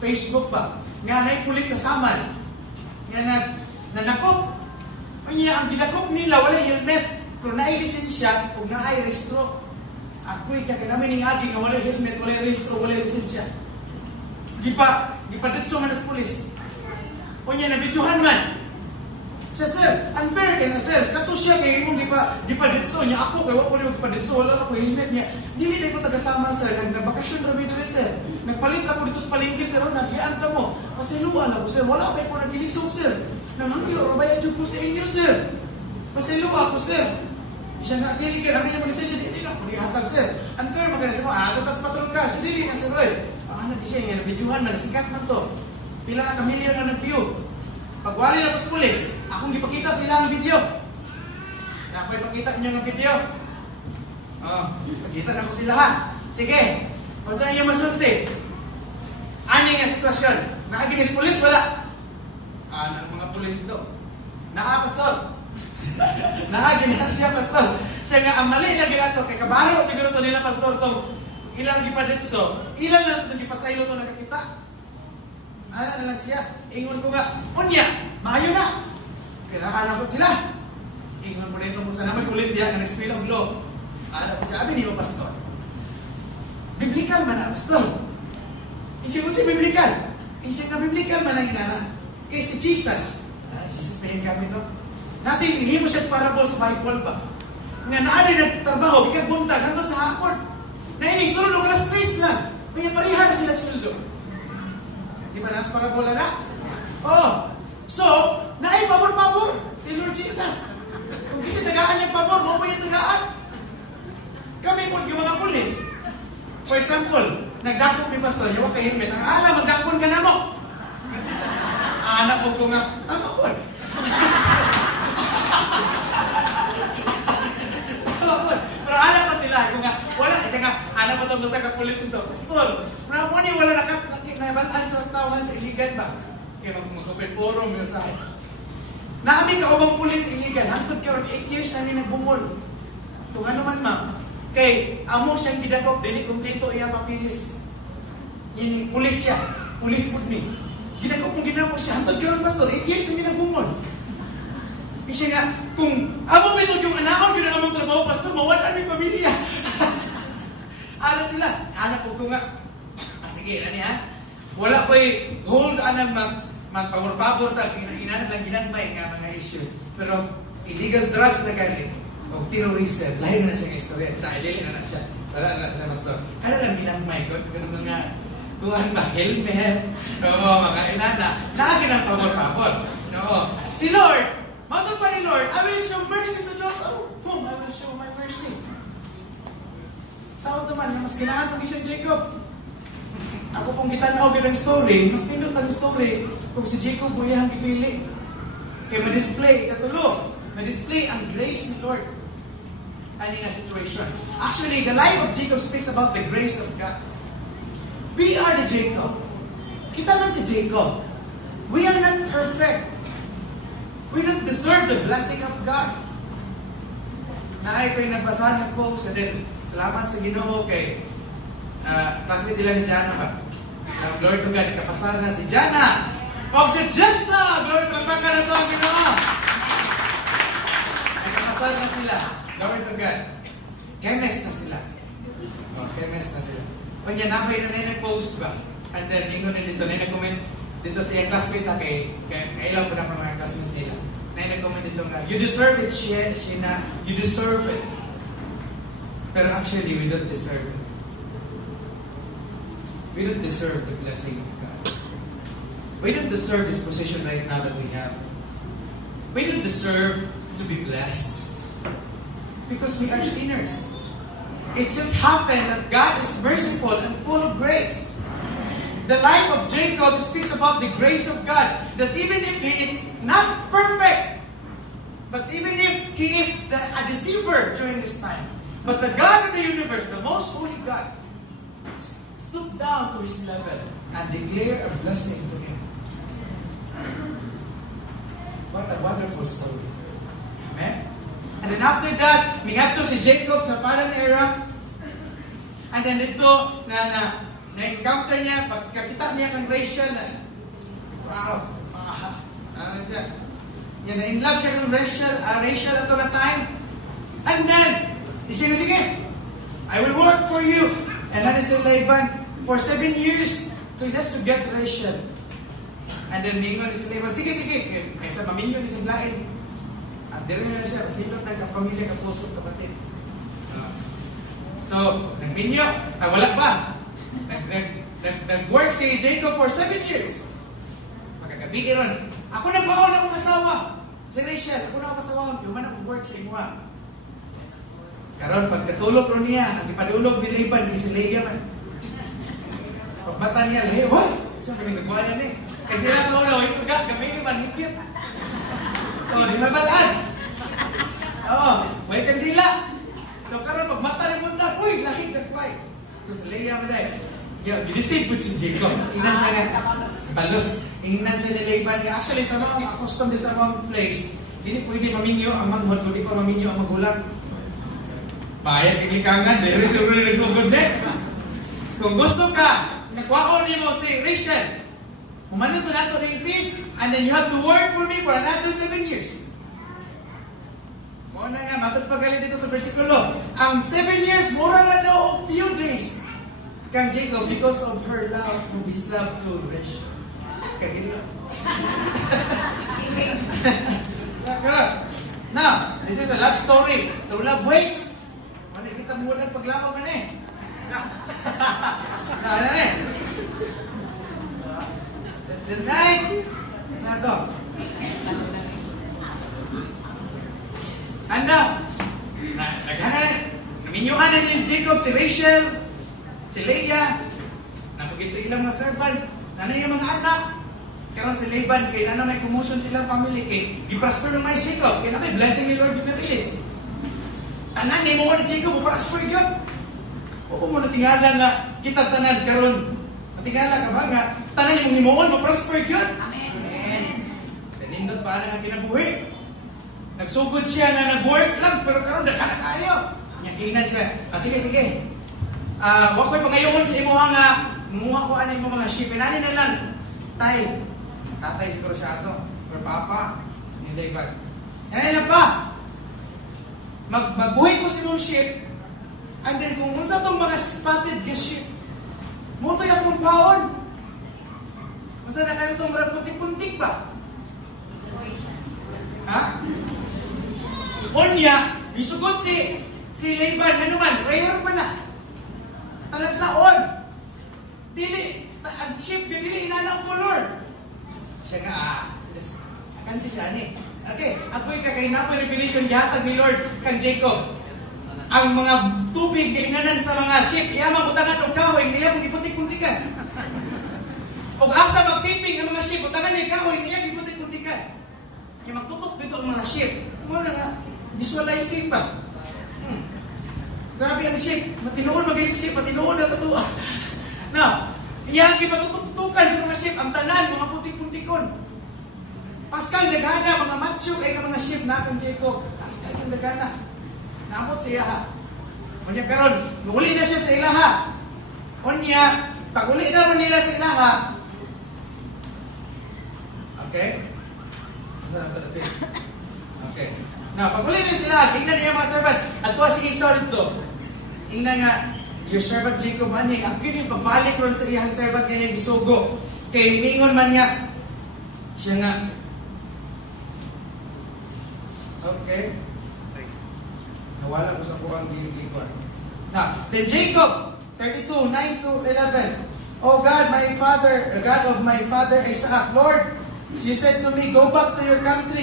Facebook ba. Nga na yung pulis sa Samal. Nga nanakop. Ang ginakop nila, wala helmet. Pero na lisensya, kung na ay restro. Ako'y kakanamin ng agi nga wala helmet, wala restro, wala lisensya. Gipadetso man as pulis. O niya, nabidyohan man. Siya, sir, unfair ka na, sir. Kato siya, kaya imong gipadetso niya. Ako, kaya wala ko rin gipadetso, wala ako helmet niya. Dili na ko taga-saman, sir. Nagbakasyon rami doon, sir. Nagpalit ako dito sa palengke, sir. Nagyaan ka mo. Pasiluan ako, sir. Wala ba ko nagilisog, sir. Nanghangyo, rabaya dyan po sa inyo, sir. Pasiluan ako, sir. Siya nga, dili ka, namin naman ni sir, siya dili na. Kung ihatag, sir. Unfair, maganda sa mga, tatas patulog ka. Siya dili na, sir, oy. Anak siya, nga, nabidyohan man, nasikat man to. Pila na kamilyon na nag-view. Pagwali na po sa pulis, akong ipakita sa ilang video. Na ako ipakita niyo ng video. Pagkita na po sila ha. Sige, kung saan yung masulti? Ano yung sitwasyon? Nakaginis pulis? Wala. Mga pulis ito. Pastor. Nakaginis siya, pastor. Siya nga, ang mali na ginato. Kay kabaro, siguro ito nila, pastor, itong ilang gipadetso. Ilang na ito, gipasaylo ito nakakita. Na lang siya. Ingon ko nga, unya, maayo na. Kinaanak ko sila. Ingon mo na ito mo sa naman pulis diya, nga nag-spill of law. Ko siya, abi niyo, pastor. Biblical man na, pastor. Siya ko si biblical. Siya nga biblical man ang inana. Kaya si Jesus. Jesus pa yung gamit ito. Natin, himo siya parable sa Bible ba? Nga naali nagtrabaho, bigag buntag, hanggang sa hapon. Na ining suldo, alas 3 lang. May parihan sila suldo. Di ba nasa parabola na? So, naay pabor-pabor si Lord Jesus. Kung kasi tagaan niyang pabor, mo po yung tagaan. Kami po yung mga pulis. For example, nagdakop ni pastor, yung kay helmet, ang alam, magdakopon ka na mo. Anak ko nga, tama po. Tama po. Pero anak pa sila, kung nga, wala, siya nga, anak pa itong sa kapulis nito. Pastor, wala nabalaan sa tawan sa Iligan ba? Kaya mag-open forum yung sa akin. Namin kaubang pulis sa Iligan, hangtod karon 8 years namin nagbungol. Kung ano man ma'am, kay amo siyang gidakop, dili kumpleto iya papilis. Yini pulis siya, pulis pud ni. ginagawa kong ginagawa siya. Hantod karon pastor, 8 years na ginagumon. Kasi nga, kung amo ito yung anak ko, ginagawa trabaho, pastor, mawalan may pamilya. Ano sila? Anak ko nga. Sige, nani ha? Wala ko'y hold anang magpabor-pabor ta, inanan lang ginagmay nga mga issues. Pero illegal drugs na gali, o terrorism, lahi na siya ng istorya. Sa ilili na siya. Wala na siya, pastor. Ano lang ginagmay ko? Ganun mga, kung ano ba, helmet, mga inana, lagi ng pabor-pabor. Si Lord, matod pa ni Lord, I will show mercy to those whom I will show my mercy. Sa naman, mas kailangan pag siya Jacob. Ako pong gitanaw ng story, mas tindot ang story kung si Jacob mo iyang ipili. Kaya ma-display, katulog, ma-display ang grace ni Lord. Ano nga situation? Actually, the life of Jacob speaks about the grace of God. We are the Jacob. Kita man si Jacob. We are not perfect. We don't deserve the blessing of God. Naay ko'y nagbasahan ng post and then salamat sa Ginoo kay classmate nila ni Jana ba? Glory to God, nakapasar na si Jana. O si Jessa! Glory to God na ito ang Ginoo. Nakapasar na sila. Glory to God. Chemist na sila. Chemist na sila. O niya, napay na nag-post ba? And then, ingon na dito, nag-comment dito sa iyang classmate na kay ilang po na mga classmate nila. Nag-comment dito nga, you deserve it, Sheena. You deserve it. Pero actually, we don't deserve it. We don't deserve the blessing of God. We don't deserve this position right now that we have. We don't deserve to be blessed. Because we are sinners. It just happened that God is merciful and full of grace. The life of Jacob speaks about the grace of God. That even if he is not perfect, but even if he is a deceiver during this time, but the God of the universe, the most holy God, stoop down to his level and declare a blessing to him. What a wonderful story. Amen? And then after that, mingato si Jacob sa Paran era. And then ito, na-encounter niya, pagkakita niya kang Rachel, wow, ano siya? Yan, na-in-love siya kang Rachel at the time. And then, sige, I will work for you. And then si Laban, for 7 years, just to get Rachel. And then, mingon si Laban, sige, kaysa maminyo ni si Blain. At dito na siya, basta dito nagkapamilya, kapuso, kapatid. So, nagminyo, wala pa. Nag-work si Jacob for 7 years. Magkagabi ron. Ako nagbaon akong asawa. Si Rachel, ako na akong asawa. Yung man akong work sa imuha. Karon pagkatulog ron niya, ang ipadulog ni Laban, ni si Leah man. Pagbata niya, lahi, wah! Saan kami nagbuhan yan eh? Kasi sila sa una, way suga, kami man, higit. Di mabalaan. May kandila. So karon pagmata ni Mundag, uy, lahig na kway. So si Leah man ay, ginisip po si Jacob. Inan siya nga, balos. Inan siya ni Laban. Actually, sa mga accustomed sa mga place, hindi pwede maminyo ang manghod, kundi pa maminyo ang magulang. Bayad iglikangan, dahil siguro nagsugod na. Kung gusto ka, nakwaon mo si Rachel, umano sa nato ng feast, and then you have to work for me for another 7 years. Muna nga, matod pagaling dito sa versikulo. Ang 7 years, mura na daw few days. Kang Jacob, because of her love, of his love to Rachel. Kagilo. Now, this is a love story. True love waits. Ano kita mo lang paglakaw man eh. Ano eh? The night. Saan to? Anda. Naghana na. Naminyuhan na ni Jacob si Rachel, si Leah. Napagito ilang mga servants. Nanay yung mga anak. Karon si Laban, kay na may commotion silang family, kay gi-prosper naman si Jacob, kay na may blessing ni Lord i-release. Anan, ni mo ni Jacob, prosper yun. O mo natingala nga, kita tanan karon. Natingala ka ba nga, tanan ni mong himuon, ma-prosper yun. Amen. Kanindot pa na nga kinabuhi. Nagsugod siya na nag-work lang, pero karon daghan na kayo. Nyakinan siya. Sige. Wakoy pangayoon sa imo nga, munguha ko anay mo mga sheep. Inani na lang. Tay, tatay siguro siya ato, or papa, hindi ba? Yan na pa, magbuhay ko si mong sheep, and then kung unsa tong mga spotted nga sheep, mutoy akong kwaon. Unsa na kayo itong marag puntik-puntik ba? Ha? Unya, isugod si Laban, ano man, rare pa na. Talagsaon. Dili, ang sheep, dili inanang color. Siya nga, akan si siya ni. Okay, ako'y kakainapoy revelation gihatag ni Lord kang Jacob. Ang mga tubig kainanan sa mga sheep, iya mabutangan og kahoy, iya gipuntik-puntikan. Og asa magsiping ang mga sheep, butangan ni kahoy, iya gipuntik-puntikan. Kaya magtutok dito ang mga sheep. Mo na nga, visualizing pa. Grabe ang sheep. Matinuon mag sa sheep, matinuon na sa tuwa. Now, iyang ipatututukan sa mga sheep, ang tanan, mga putik-putikon. Paskal nagana, mga macho kay mga sheep na kang Jacob. Paskal yung nagana. Naamot siya ha. Unya karon, uli na siya sa ilaha. Unya, pag uli na ron nila sa ilaha, okay? Okay. Now, pag uli na sila, tingnan niya mga servant. At tuwa si Esau dito. Tingnan nga, your servant Jacob, ani, ang kini pagbalik ron sa iyang servant niya gisugo. Kay mingon man niya, siya nga, okay. Nawala ko sa kuwang gigikuan. Now, then Jacob, 32, 9 to 11. Oh God, my father, God of my father Isaac, Lord, you said to me, go back to your country,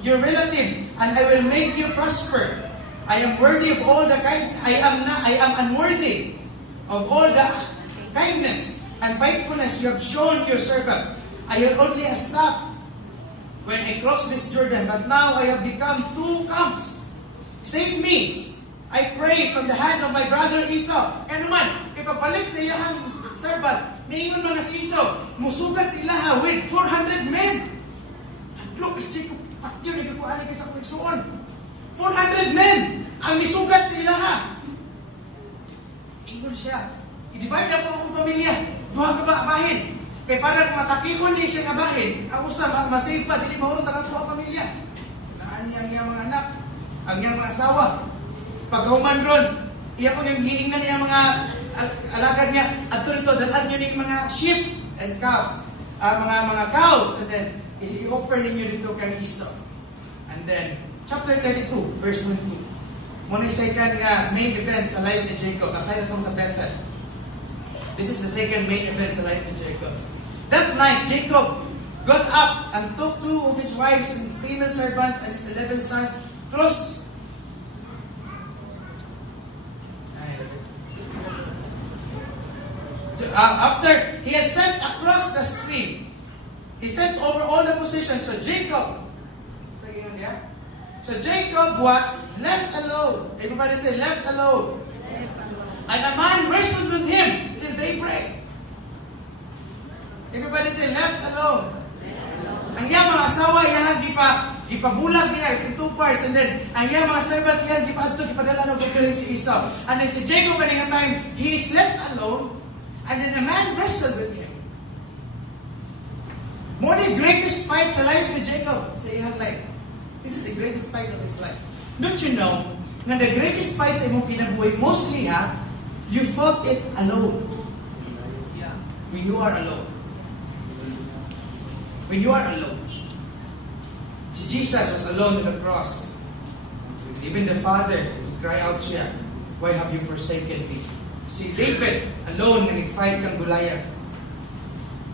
your relatives, and I will make you prosper. I am worthy of all the I am unworthy of all the kindness and faithfulness you have shown your servant. I am only a staff when I crossed this Jordan, but now I have become 2 camps. Save me, I pray, from the hand of my brother Esau. Kaya naman, kay papalik sa iyang servant, maingon mga si Esau, musugat sila with 400 men. Look, as Jacob, patyo, nagkakuha sa kweksoon. 400 men ang misugat sa ilaha. Ingon siya, i-divide na po akong pamilya. Duha ka ba bahin? Kaya para kung atakihon niya siya nga bahin, ang usa, masave pa, dili mahurot ang duha pamilya. Naan niya ang iyang mga anak, ang iyang mga asawa. Paghuman ron, iya po yung hiingan niya mga alagad niya, at ito, dalan niyo ng mga sheep and calves, mga cows, and then, i-offer ninyo dito kay Esau. And then, chapter 32, verse 22. Muna yung second main event sa life ni Jacob, aside na itong sa Bethel. This is the second main event sa life ni Jacob. That night, Jacob got up and took 2 of his wives and female servants and his 11 sons, close. After he had sent across the stream, he sent over all the possessions. So Jacob was left alone. Everybody say, left alone. And a man wrestled with him till daybreak. Everybody say, left alone. Ang iyang mga asawa, iyang gipabulag niya in 2 parts. And then, ang iyang mga servants, iyang gipadala ng gagawin si Esau. And then si Jacob, at nga time, he is left alone. And then a man wrestled with him. More the greatest fight sa life ni Jacob sa iyang life. This is the greatest fight of his life. Don't you know, nga the greatest fight sa imong kinabuhi, mostly you fought it alone. When you are alone. When you are alone. Jesus was alone on the cross. Even the Father cried out siya, why have you forsaken me? Si David, alone, nag-fight kang Goliath.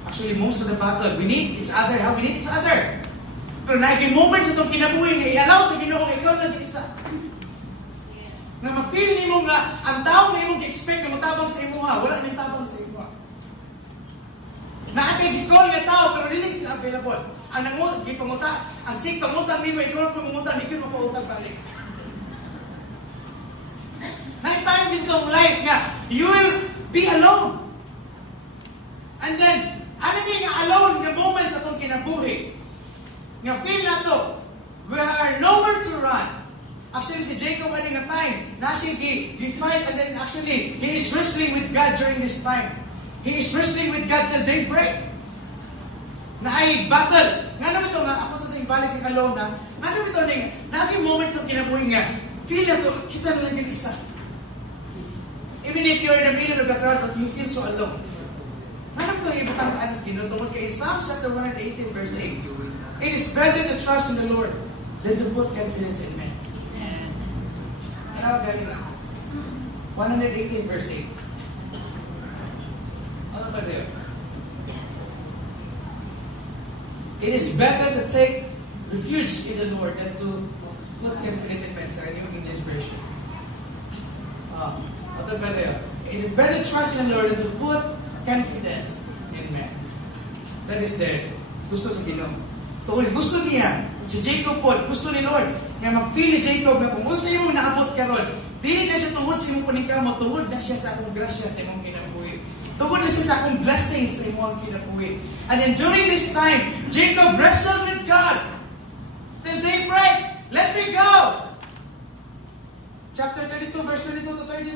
Actually, most of the battle, we need each other. We need each other. Pero naging moments itong kinabuhi nga i-allow sa Ginoo nga ikaw lang isa. Nga ma-feel ni mo nga ang tao na imong gi-expect na matabang sa imo wala nang tabang sa imo. Naakay gikol nga tao pero dili sila available. Ang gipanguta, ang sig pangutang nimo ikaw pangungutan di gyud mapautang balik. Nighttime is the life nga you will be alone. And then, ano nga alone nga moments atong kinabuhi? Nga feel na to, we are nowhere to run. Actually, si Jacob ani nga time, nasi gi-fight and then actually, he is wrestling with God during this time. He is wrestling with God till daybreak. na ay battle. Nga naman ito nga, ako sa ito balik ng alona, nga naman ito nga, naging moments ng kinabuhi nga, feel na ito, kita na lang yung isa. Even if you're in the middle of the crowd, but you feel so alone. Nga naman ito nga ibutang anas gino, tungkol kay Psalm chapter 118 verse 8. It is better to trust in the Lord than to put confidence in men. Ano galing na? 118 verse 8. Ano ba rin? It is better to take refuge in the Lord than to put confidence in men. Sa New English version. Ano ba rin? It is better to trust in the Lord than to put confidence in men. That is there. Gusto sa Ginoo. Tungkol gusto niya, si Jacob po, gusto ni Lord, nga mag-feel ni Jacob na kung unsa yung naabot karon, dili na siya tungod sa imong paningkamo, tungod na siya sa akong grasya sa imong kinabuhi. Tungod na siya sa akong blessings sa imong kinabuhi. And then during this time, Jacob wrestled with God till daybreak. Let me go! Chapter 32, verse 22 to 30.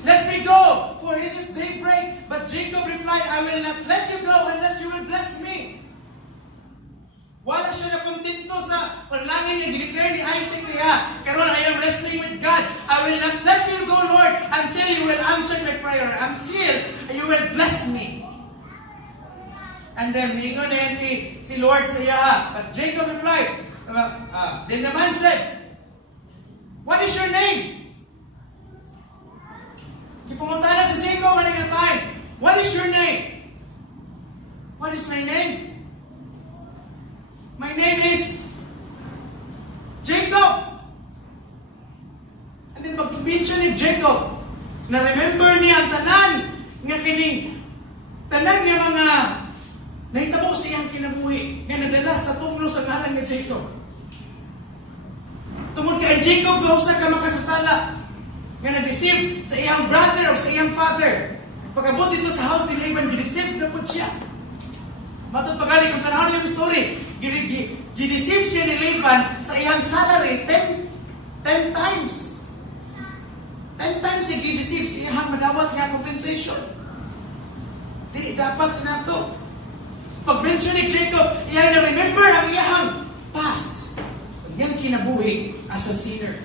Let me go, for it is daybreak. But Jacob replied, I will not let you go unless you will bless me. Wala siya na kontento sa panalangin niya. Dineclare ni Isaac siya, karon I am wrestling with God. I will not let you go, Lord, until you will answer my prayer, until you will bless me. And then, mingon na si Lord sa iya. But Jacob replied, then the man said, what is your name? Pumunta na si Jacob at nga time. What is your name? What is my name? My name is Jacob. And then pag-mention ni Jacob, na remember niya ang tanan nga kining tanan niya mga nahitabo siyang kinabuhi nga nadala sa tunglo sa ngalan ni Jacob. Tungod kay Jacob nga usa ka makasasala nga nag-deceive sa iyang brother o sa iyang father. Pag-abot dito sa house ni Laban, gideceive na po siya. Matod pagali kung tanahon yung story, gideceive siya ni Laban sa iyang salary 10 times. 10 times siya gideceive sa iyang madawat nga compensation. Di dapat na to. Pag-mention ni Jacob, iyan na remember ang iyang past. Ang iyang kinabuhi as a sinner.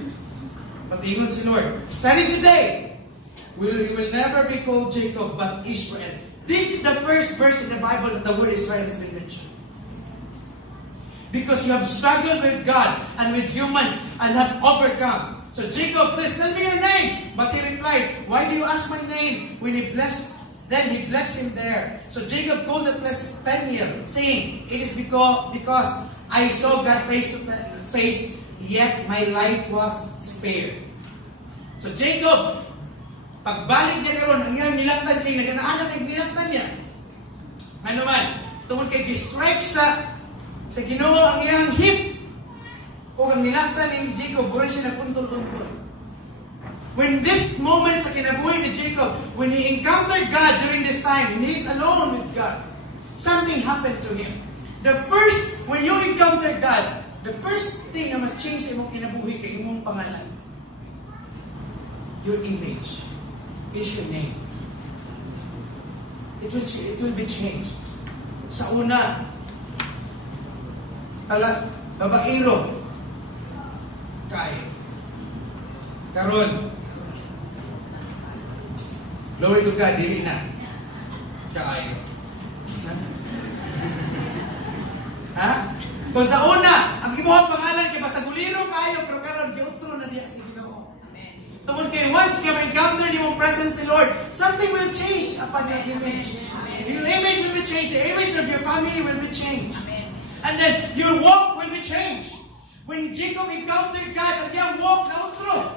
Patingon si Lord, starting today, you will never be called Jacob but Israel. This is the first verse in the Bible that the word Israel has been mentioned. Because you have struggled with God and with humans and have overcome. So Jacob, please tell me your name. But he replied, why do you ask my name? Then he blessed him there. So Jacob called the place Peniel, saying, it is because I saw God face to face, yet my life was spared. So Jacob, pagbalik niya karon, ang iyang nilaktan kay naganaanan ang nilaktan niya. Ano man, tungkol kay distrike sa Ginoo ang iyang hip. O ang nilaktan ni Jacob, buray siya nagkuntol-untol. When this moment sa kinabuhi ni Jacob, when he encountered God during this time, and he is alone with God, something happened to him. When you encounter God, the first thing na mas change sa imong kinabuhi kay imong pangalan. Your image is your name. It will be changed. Sa una, babaero, kaya. Karon, glory to God, dili na. Kaya. Ha? Kung sa una, ang imuhang pangalan kay pasaguliro kayo, pero karon giutro na diha si Ginoo. Tungod kay once you encounter the presence of the Lord, something will change upon your image. Your image will be changed. The image of your family will be changed. And then your walk will be changed. When Jacob encountered God, ang iyang walk nautro.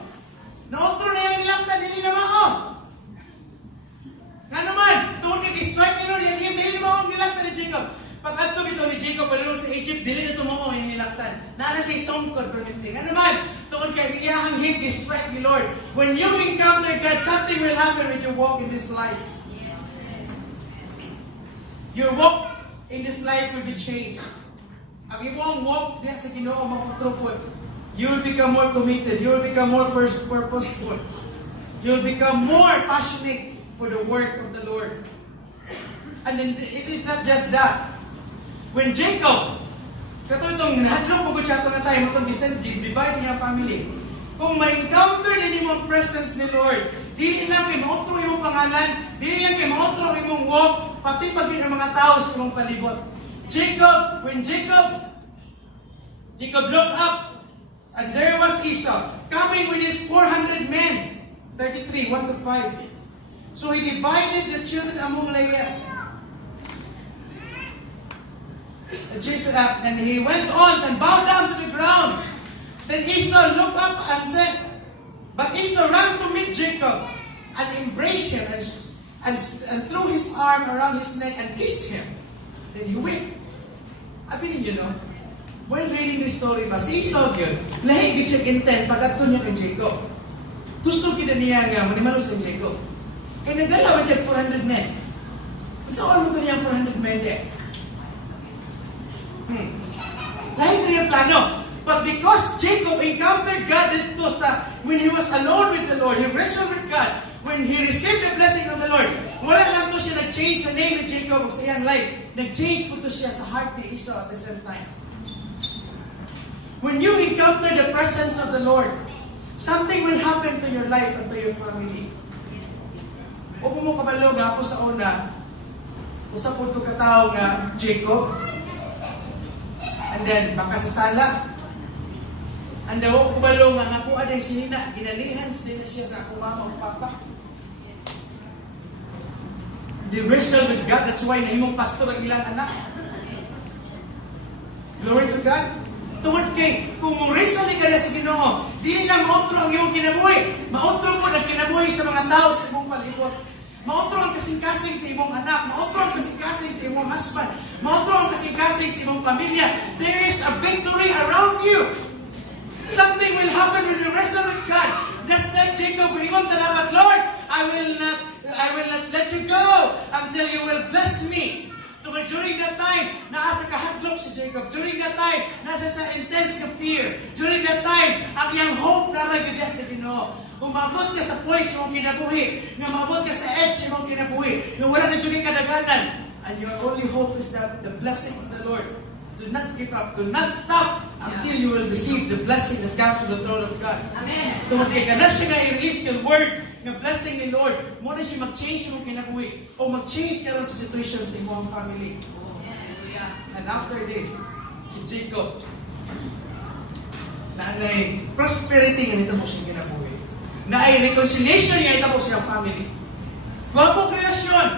Nautro na yung nilaktan, hindi na mao. Nga naman, tungod kay distract ni Lord, yung hindi mao ang nilaktan ni Jacob. Pag-adto bito ni Jacob, palalo sa Egypt, dili na tumawa yung nilaktan. Naana siya songkod, permitting. Nga naman, tungod kay iyahang him distract ni Lord. When you encounter God, something will happen when you walk in this life. Your walk in this life will be changed. Ang imong walk diya sa Ginoo makutropod. You will become more committed. You will become more purposeful. You will become more passionate for the work of the Lord. And then it is not just that. When Jacob, katong itong nahadlong po siya itong time, itong divide niya family. Kung ma-encounter din yung presence ni Lord, dili lang kay mautro yung pangalan, dili lang kay mautro yung walk, pati pagin ang mga tao sa imong palibot. When Jacob looked up, and there was Esau, coming with his 400 men. 33, 1 to 5. So he divided the children among Leah. And he went on and bowed down to the ground. Then Esau looked up and said, but Esau ran to meet Jacob and embraced him and threw his arm around his neck and kissed him. Then he wept. Abi ninyo, no? When reading this story ba, si Esau yun, lahi gid siya intent pag-adto niya kay Jacob. Gusto gid niya nga manimanos kay Jacob. Kaya nagalaw siya 400 men. Sa all mo to niya 400 men eh. Lahi niya plano. But because Jacob encountered God dito when he was alone with the Lord, he wrestled with God, when he received the blessing of the Lord, wala lang to siya nag-change the name ni Jacob sa iyang life. Nag-change po to siya sa heart ni Esau at the same time. When you encounter the presence of the Lord, something will happen to your life and to your family. O kung mo kabalo na ako sa una, usapod ko katao nga Jacob, and then makasasala. And daw ko balo nga ako adang sinina, ginalihan din na siya sa akong mama o papa. They wrestle with God, that's why nahimong pastor ang ilang anak. Glory to God. Tungod kay, kung mo-wrestle ka na sa Ginoo, dili na mautro ang iyong kinabuhi. Mautro mo ang kinabuhi sa mga tao sa imong palibot. Mautro ang kasing-kasing sa imong anak. Mautro ang kasing-kasing sa imong husband. Mautro ang kasing-kasing sa imong pamilya. There is a victory around you. Something will happen when you wrestle with God. Just like Jacob, ingon talamat, Lord, I will not let you go until you will bless me. During that time, nasa kahadlok si Jacob. During that time, nasa sa intense na fear. During that time, ang iyang hope na nagagaya sa Ginoo. Kung maabot ka sa point sa mong kinabuhi, nga maabot ka sa edge sa mong kinabuhi, nga wala na dyan kadaganan, and your only hope is that the blessing of the Lord. Do not give up. Do not stop until you will receive the blessing that comes from the throne of God. Amen. Tungkol kay kana siya nga i-release yung word ng blessing ni Lord, mo na siya mag-change yung kinabuhi o mag-change karon sa situation sa imong family. And after this, si Jacob, na ay prosperity nga nito mo siyang kinabuhi. Na ay reconciliation nga ito mo siyang family. Gwapo relasyon.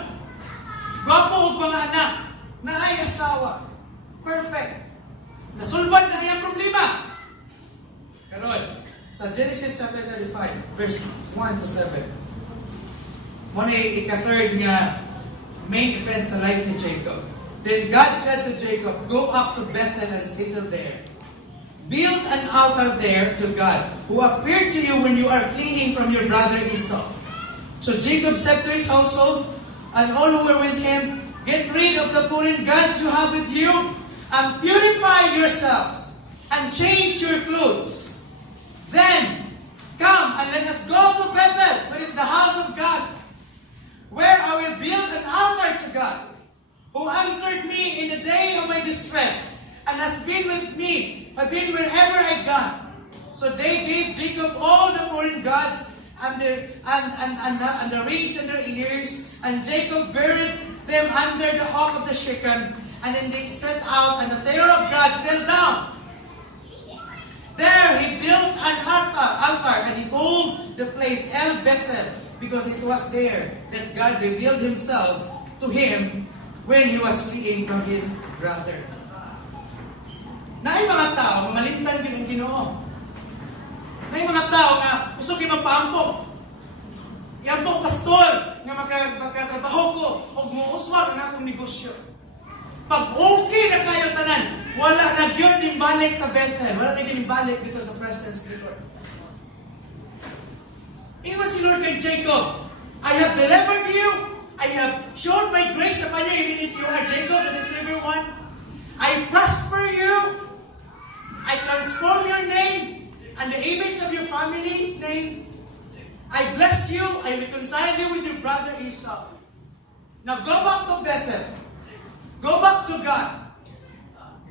Gwapo og mga anak. Na ay asawa. Perfect. Nasulbad na iyang problema. Karon, sa Genesis chapter 35, verse 1 to 7. Muna ika-third nga main event sa life ni Jacob. Then God said to Jacob, go up to Bethel and settle there. Build an altar there to God, who appeared to you when you are fleeing from your brother Esau. So Jacob said to his household and all who were with him, get rid of the foreign gods you have with you, and purify yourselves, and change your clothes. Then, come and let us go to Bethel, which is the house of God, where I will build an altar to God, who answered me in the day of my distress, and has been with me, have been wherever I gone. So they gave Jacob all the foreign gods, and the rings in their ears, and Jacob buried them under the oak of the Shechem. And then they set out, and the terror of God fell down. There he built an altar, and he called the place El Bethel, because it was there that God revealed himself to him when he was fleeing from his brother. Naay mga tao, mamalimtan din ang Ginoo. Naay mga tao nga, gusto kayo magpaampok. Iampok pastor, nga magkatrabaho ko, o muuswag ang akong negosyo. Pag okay na kayo tanan, wala na yun nimbalik sa Bethel. Wala na yun nimbalik dito sa presence ni Lord. Ingon si Lord kay Jacob, I have delivered you. I have shown my grace upon you, even if you are Jacob, the deceiver one. I prosper you. I transform your name and the image of your family's name. I bless you. I reconcile you with your brother Esau. Now go back to Bethel. Go back to God.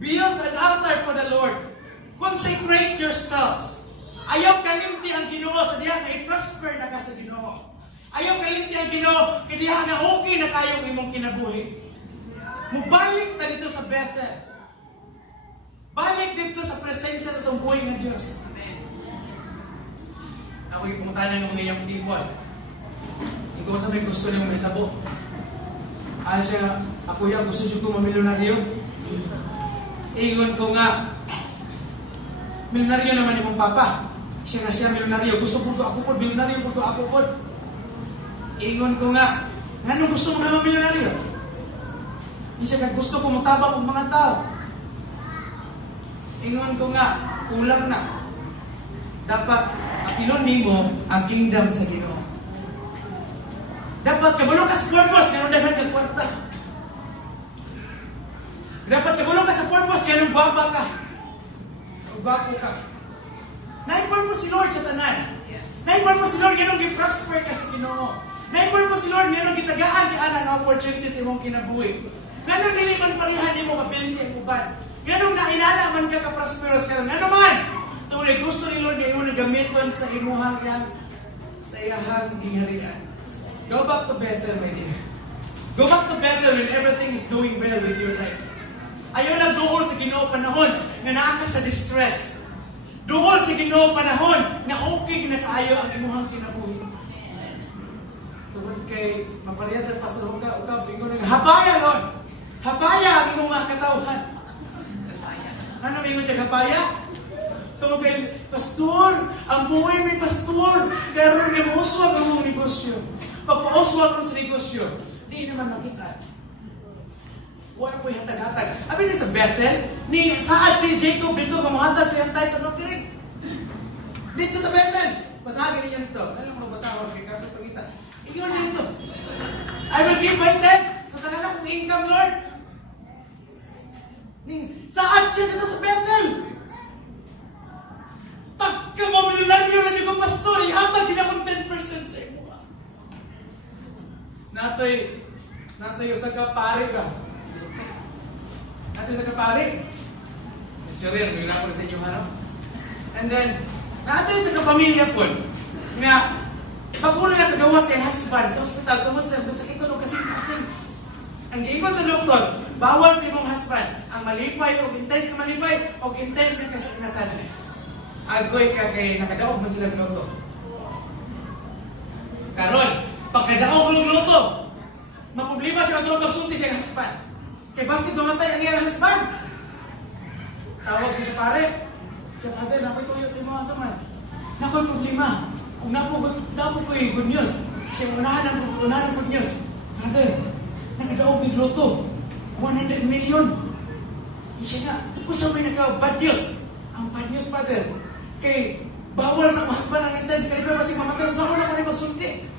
Build an altar for the Lord. Consecrate yourselves. Ayaw kalimti ang Ginoo sa diha kay prosper na ka sa Ginoo. Ayaw kalimti ang Ginoo kay diha nga okay na kayong imong kinabuhi. Mubalik ta dito sa Bethel. Balik dito sa presensya sa itong buhay ng Diyos. Ako'y pumunta ng mga young people. Ikaw sa may gusto niyong mahitabo. Ano siya, ako yung gusto siya kong mamilyonaryo. Ingon ko nga, milyonaryo naman yung papa. Siya na siya milyonaryo. Gusto po ako po, milyonaryo po ako po. Ingon ko nga, nga gusto mo nga mamilyonaryo? Hindi siya gusto ko matabang ng mga tao. Ingon ko nga, kulang na. Dapat apilon nimo ang kingdom sa Ginoo. Dapat kabulong ka sa purpose kaya nung daghan kang kwarta. Dapat kabulong ka sa purpose kaya nung guwapa ka. Guwapo ka. Na-purpose si Lord sa tanan. Na-purpose si Lord kaya nung gi-prosper ka sa Ginoo. Na-purpose si Lord kaya nung gitagaan ka ang opportunities sa imong kinabuhi. Ganun dili man parihan nimo ability ang uban. Ganun na inana man ka ka-prosperous ka. Ano man? Tunay gusto ni Lord na imo gamiton sa imuhang yang sa iyahang giharian. Go back to Bethel, my dear. Go back to Bethel when everything is doing well with your life. Ayaw na duhol sa Ginoo panahon nga naa ka sa distress. Duhol sa Ginoo panahon nga okay na kaayo ang imuhang kinabuhi. Tungod kay mapariyad ang Pastor Huga, bingon ng hapaya, Lord. Hapaya ang imong mga katawhan. Ano ingon siya hapaya? Tungod kay Pastor, ang buhay may Pastor, karon nga mauswag ang mong negosyo. Pagpauswag ko sa negosyo, di naman nakita. Wala ko yung hatag-hatag. Abi na sa Bethel, ni saad si Jacob dito, kamahatag siya yung tithes and offering. Dito sa Bethel, basagin niya nito. Alam mo, basahon, kay kapit pagkita. Iyon siya dito. I will give my tenth sa tanan akong income, Lord. Saad siya dito sa Bethel. Pagka mamilyonaryo na dito, Pastor, ihatag din akong 10% sa imo. Natoy sa kapari ka. Natoy sa kapari. Missionary, may na ko sa inyo harap. And then, natoy sa kapamilya po. Nga, pag-ulo na kagawa sa husband sa ospital, tungod sa sakit ko kasing. Ang giingon sa doktor, bawal sa imong husband ang malipay o intense ka malipay o intense ka sadness. Agoy ka kay nakadaog man sila gluto. Karon, pagkadaog ng gluto, maproblema siya sa pagsunti siya ng husband. Kaya basig mamatay ang iyang husband. Tawag siya sa pare. Siya, Father, nako'y tuyo sa imo ang saman. Nako'y problema. Kung napo ko yung good news. Siya, unahan ang good news. Father, nakadaog ng gluto. 100 million. Siya nga, kung siya may nagka-bad news. Ang bad news, Father, kay bawal sa husband ang intense. Kaya basig mamatay. Sa ako na ko na magsunti.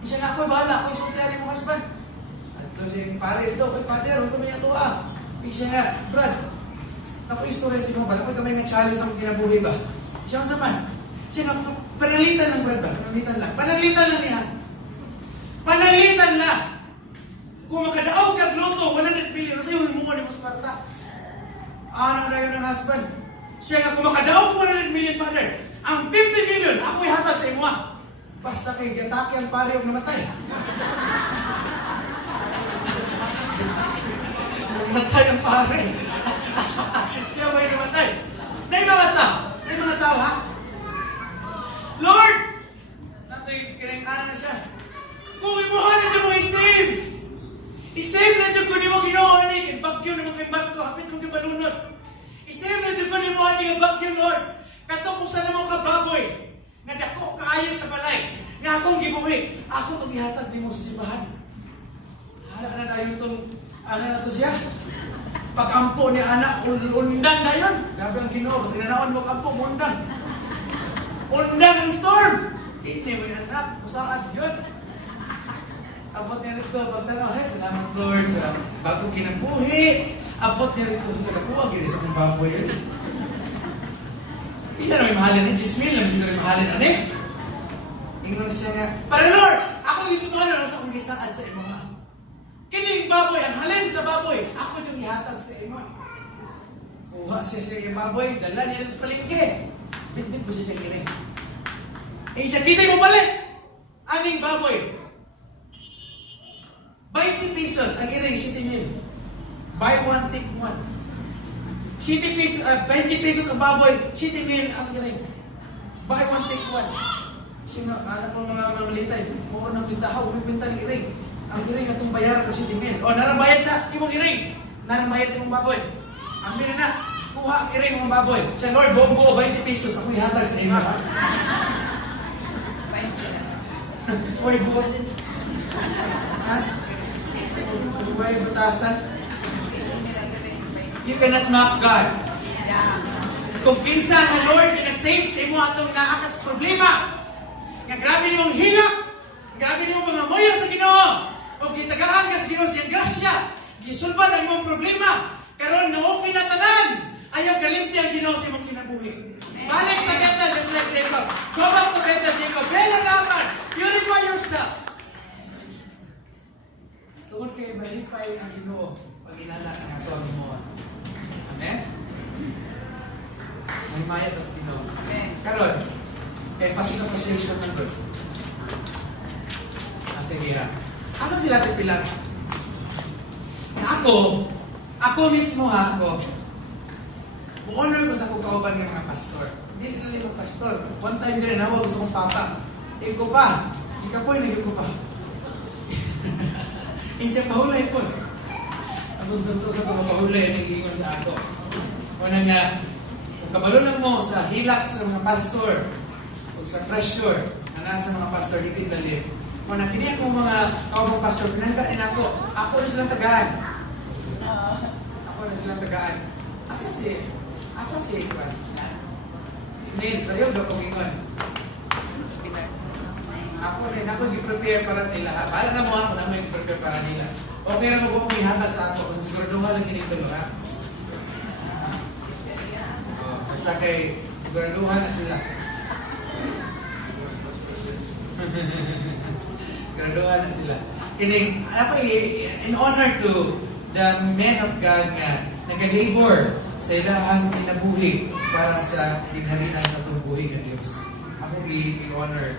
Siya nga ako'y bahala, ako'y sultihan ng husband. At siya, pare ito, Father, huwag sa mga ito Siya nga, Brad, ako'y istorya sa inyo ba? Ako'y kamay nga challenge ang kinabuhi ba? Siya ang saman. Siya nga, panalitan lang, Brad ba? Panalitan lang niya. Panalitan lang. Kung makadaog ka gluto, 100 million, sa'yo yung mga ni Musparta. Ano na yun ang husband? Siya nga, kung makadaog ko 100 million, Father, ang 50 million, ako'y hatag sa imo Basta kay gataki ang pare ang namatay. Namatay ang pare. Siya may namatay. Nay mga tao, ha? Lord! Nato'y kinangkanan na siya. Kung imuhan na dyan mo i-save. I-save na dyan ko ni mo ginawa ni. Bagyo na mga barko. Hapit mo balunod. I-save na dyan ko ni mo ni bagyo, Lord. Katukusan na mo kababoy. Nga dako kaayo sa balay. Nga akong gibuhi. Ako itong ihatag ni mo sa simbahan. Hala na dayon itong, ano na to siya? Pag-ampo ni anak, undang na yun. Grabe ang Ginoo, basta nanaon mo kampo, undang. Undang ang storm. Hindi mo yung anak, usaad yun. Abot niya rito, pagtanaw, salamat Lord sa bagong kinabuhi. Abot niya rito, nakuha, ginis akong baboy yun. Hindi na may mahalin ni 10 million, siguro may mahalin ano eh. Ingon na siya nga, para Lord, ako dito mahalin sa akong gisaad sa imo. Kining baboy, ang halin sa baboy, ako yung ihatag sa imo. Kuha siya yung baboy, dala niya dito sa palengke. Bit-bit po siya iring. Eh siya, kisay mo balik! Aning baboy. 20 pesos ang iring, 7 mil. Buy one, take one. 20 pesos ang baboy, 7 mil ang iring. Buy one, take one. Siya alam mo mga malitay, mura ng pintahaw, may pinta ng iring. Ang iring atong bayaran ko 7 mil. O, narabayad sa imong iring. Narabayad sa imong baboy. Ang mil na, kuha ang iring mong baboy. Siya, Lord, bombo, 20 pesos. Ako ihatag sa imo. Oy, buot. Ha? Buhay batasan. You cannot mock God. Kung kinsa ang Lord pinag-save sa imo atong naakas problema, nga grabe nimong hilak, grabe nimong pangamoya sa Ginoo, o gitagaan ka sa Ginoo siyang grasya, gisulbad ang imong problema, karon na okay na tanan, ayaw kalimti ang Ginoo sa imong kinabuhi. Balik sa Bethel, just like Jacob. Go back to Bethel, Jacob. Bethel naman. Purify yourself. Tungkol kayo, malipay ang Ginoo pag inala ang ato ang Ginoo. Amen? May mayat as Ginoo. Amen. Karon, kaya pasok sa position ng Lord. Sige ha. Asa sila tipilan? Ako mismo ha, honor ko sa kong kauban ng mga pastor. Hindi nila yung pastor. One time gano'n, nawag gusto kong papa. Iko pa. Ikapoy na iko pa. Hindi siya pahulay po. Ang sa kong pahulay, nag-iingon sa ako. Una nga, kung kabalunan mo sa hilak sa mga pastor, o sa pressure na nasa mga pastor, hindi lalim. Kung nakiniyak mo mga kaubang pastor, pinanggain ako na silang tagaan. Ako na silang tagaan. Asa si Ikwan? Nin, pero daw kumingon. Ako i-prepare para sa ila. Para na mo ako na may prepare para nila. O pero mo kung ihatag sa ako, kasi siguraduhan lang ginitulo ha. Basta kay siguraduhan na sila. Siguraduhan na sila. Kining, in honor to the men of God nga nag-labor sa ilahang kinabuhi para sa dinharian sa itong buhi ng Diyos. Ako i-honor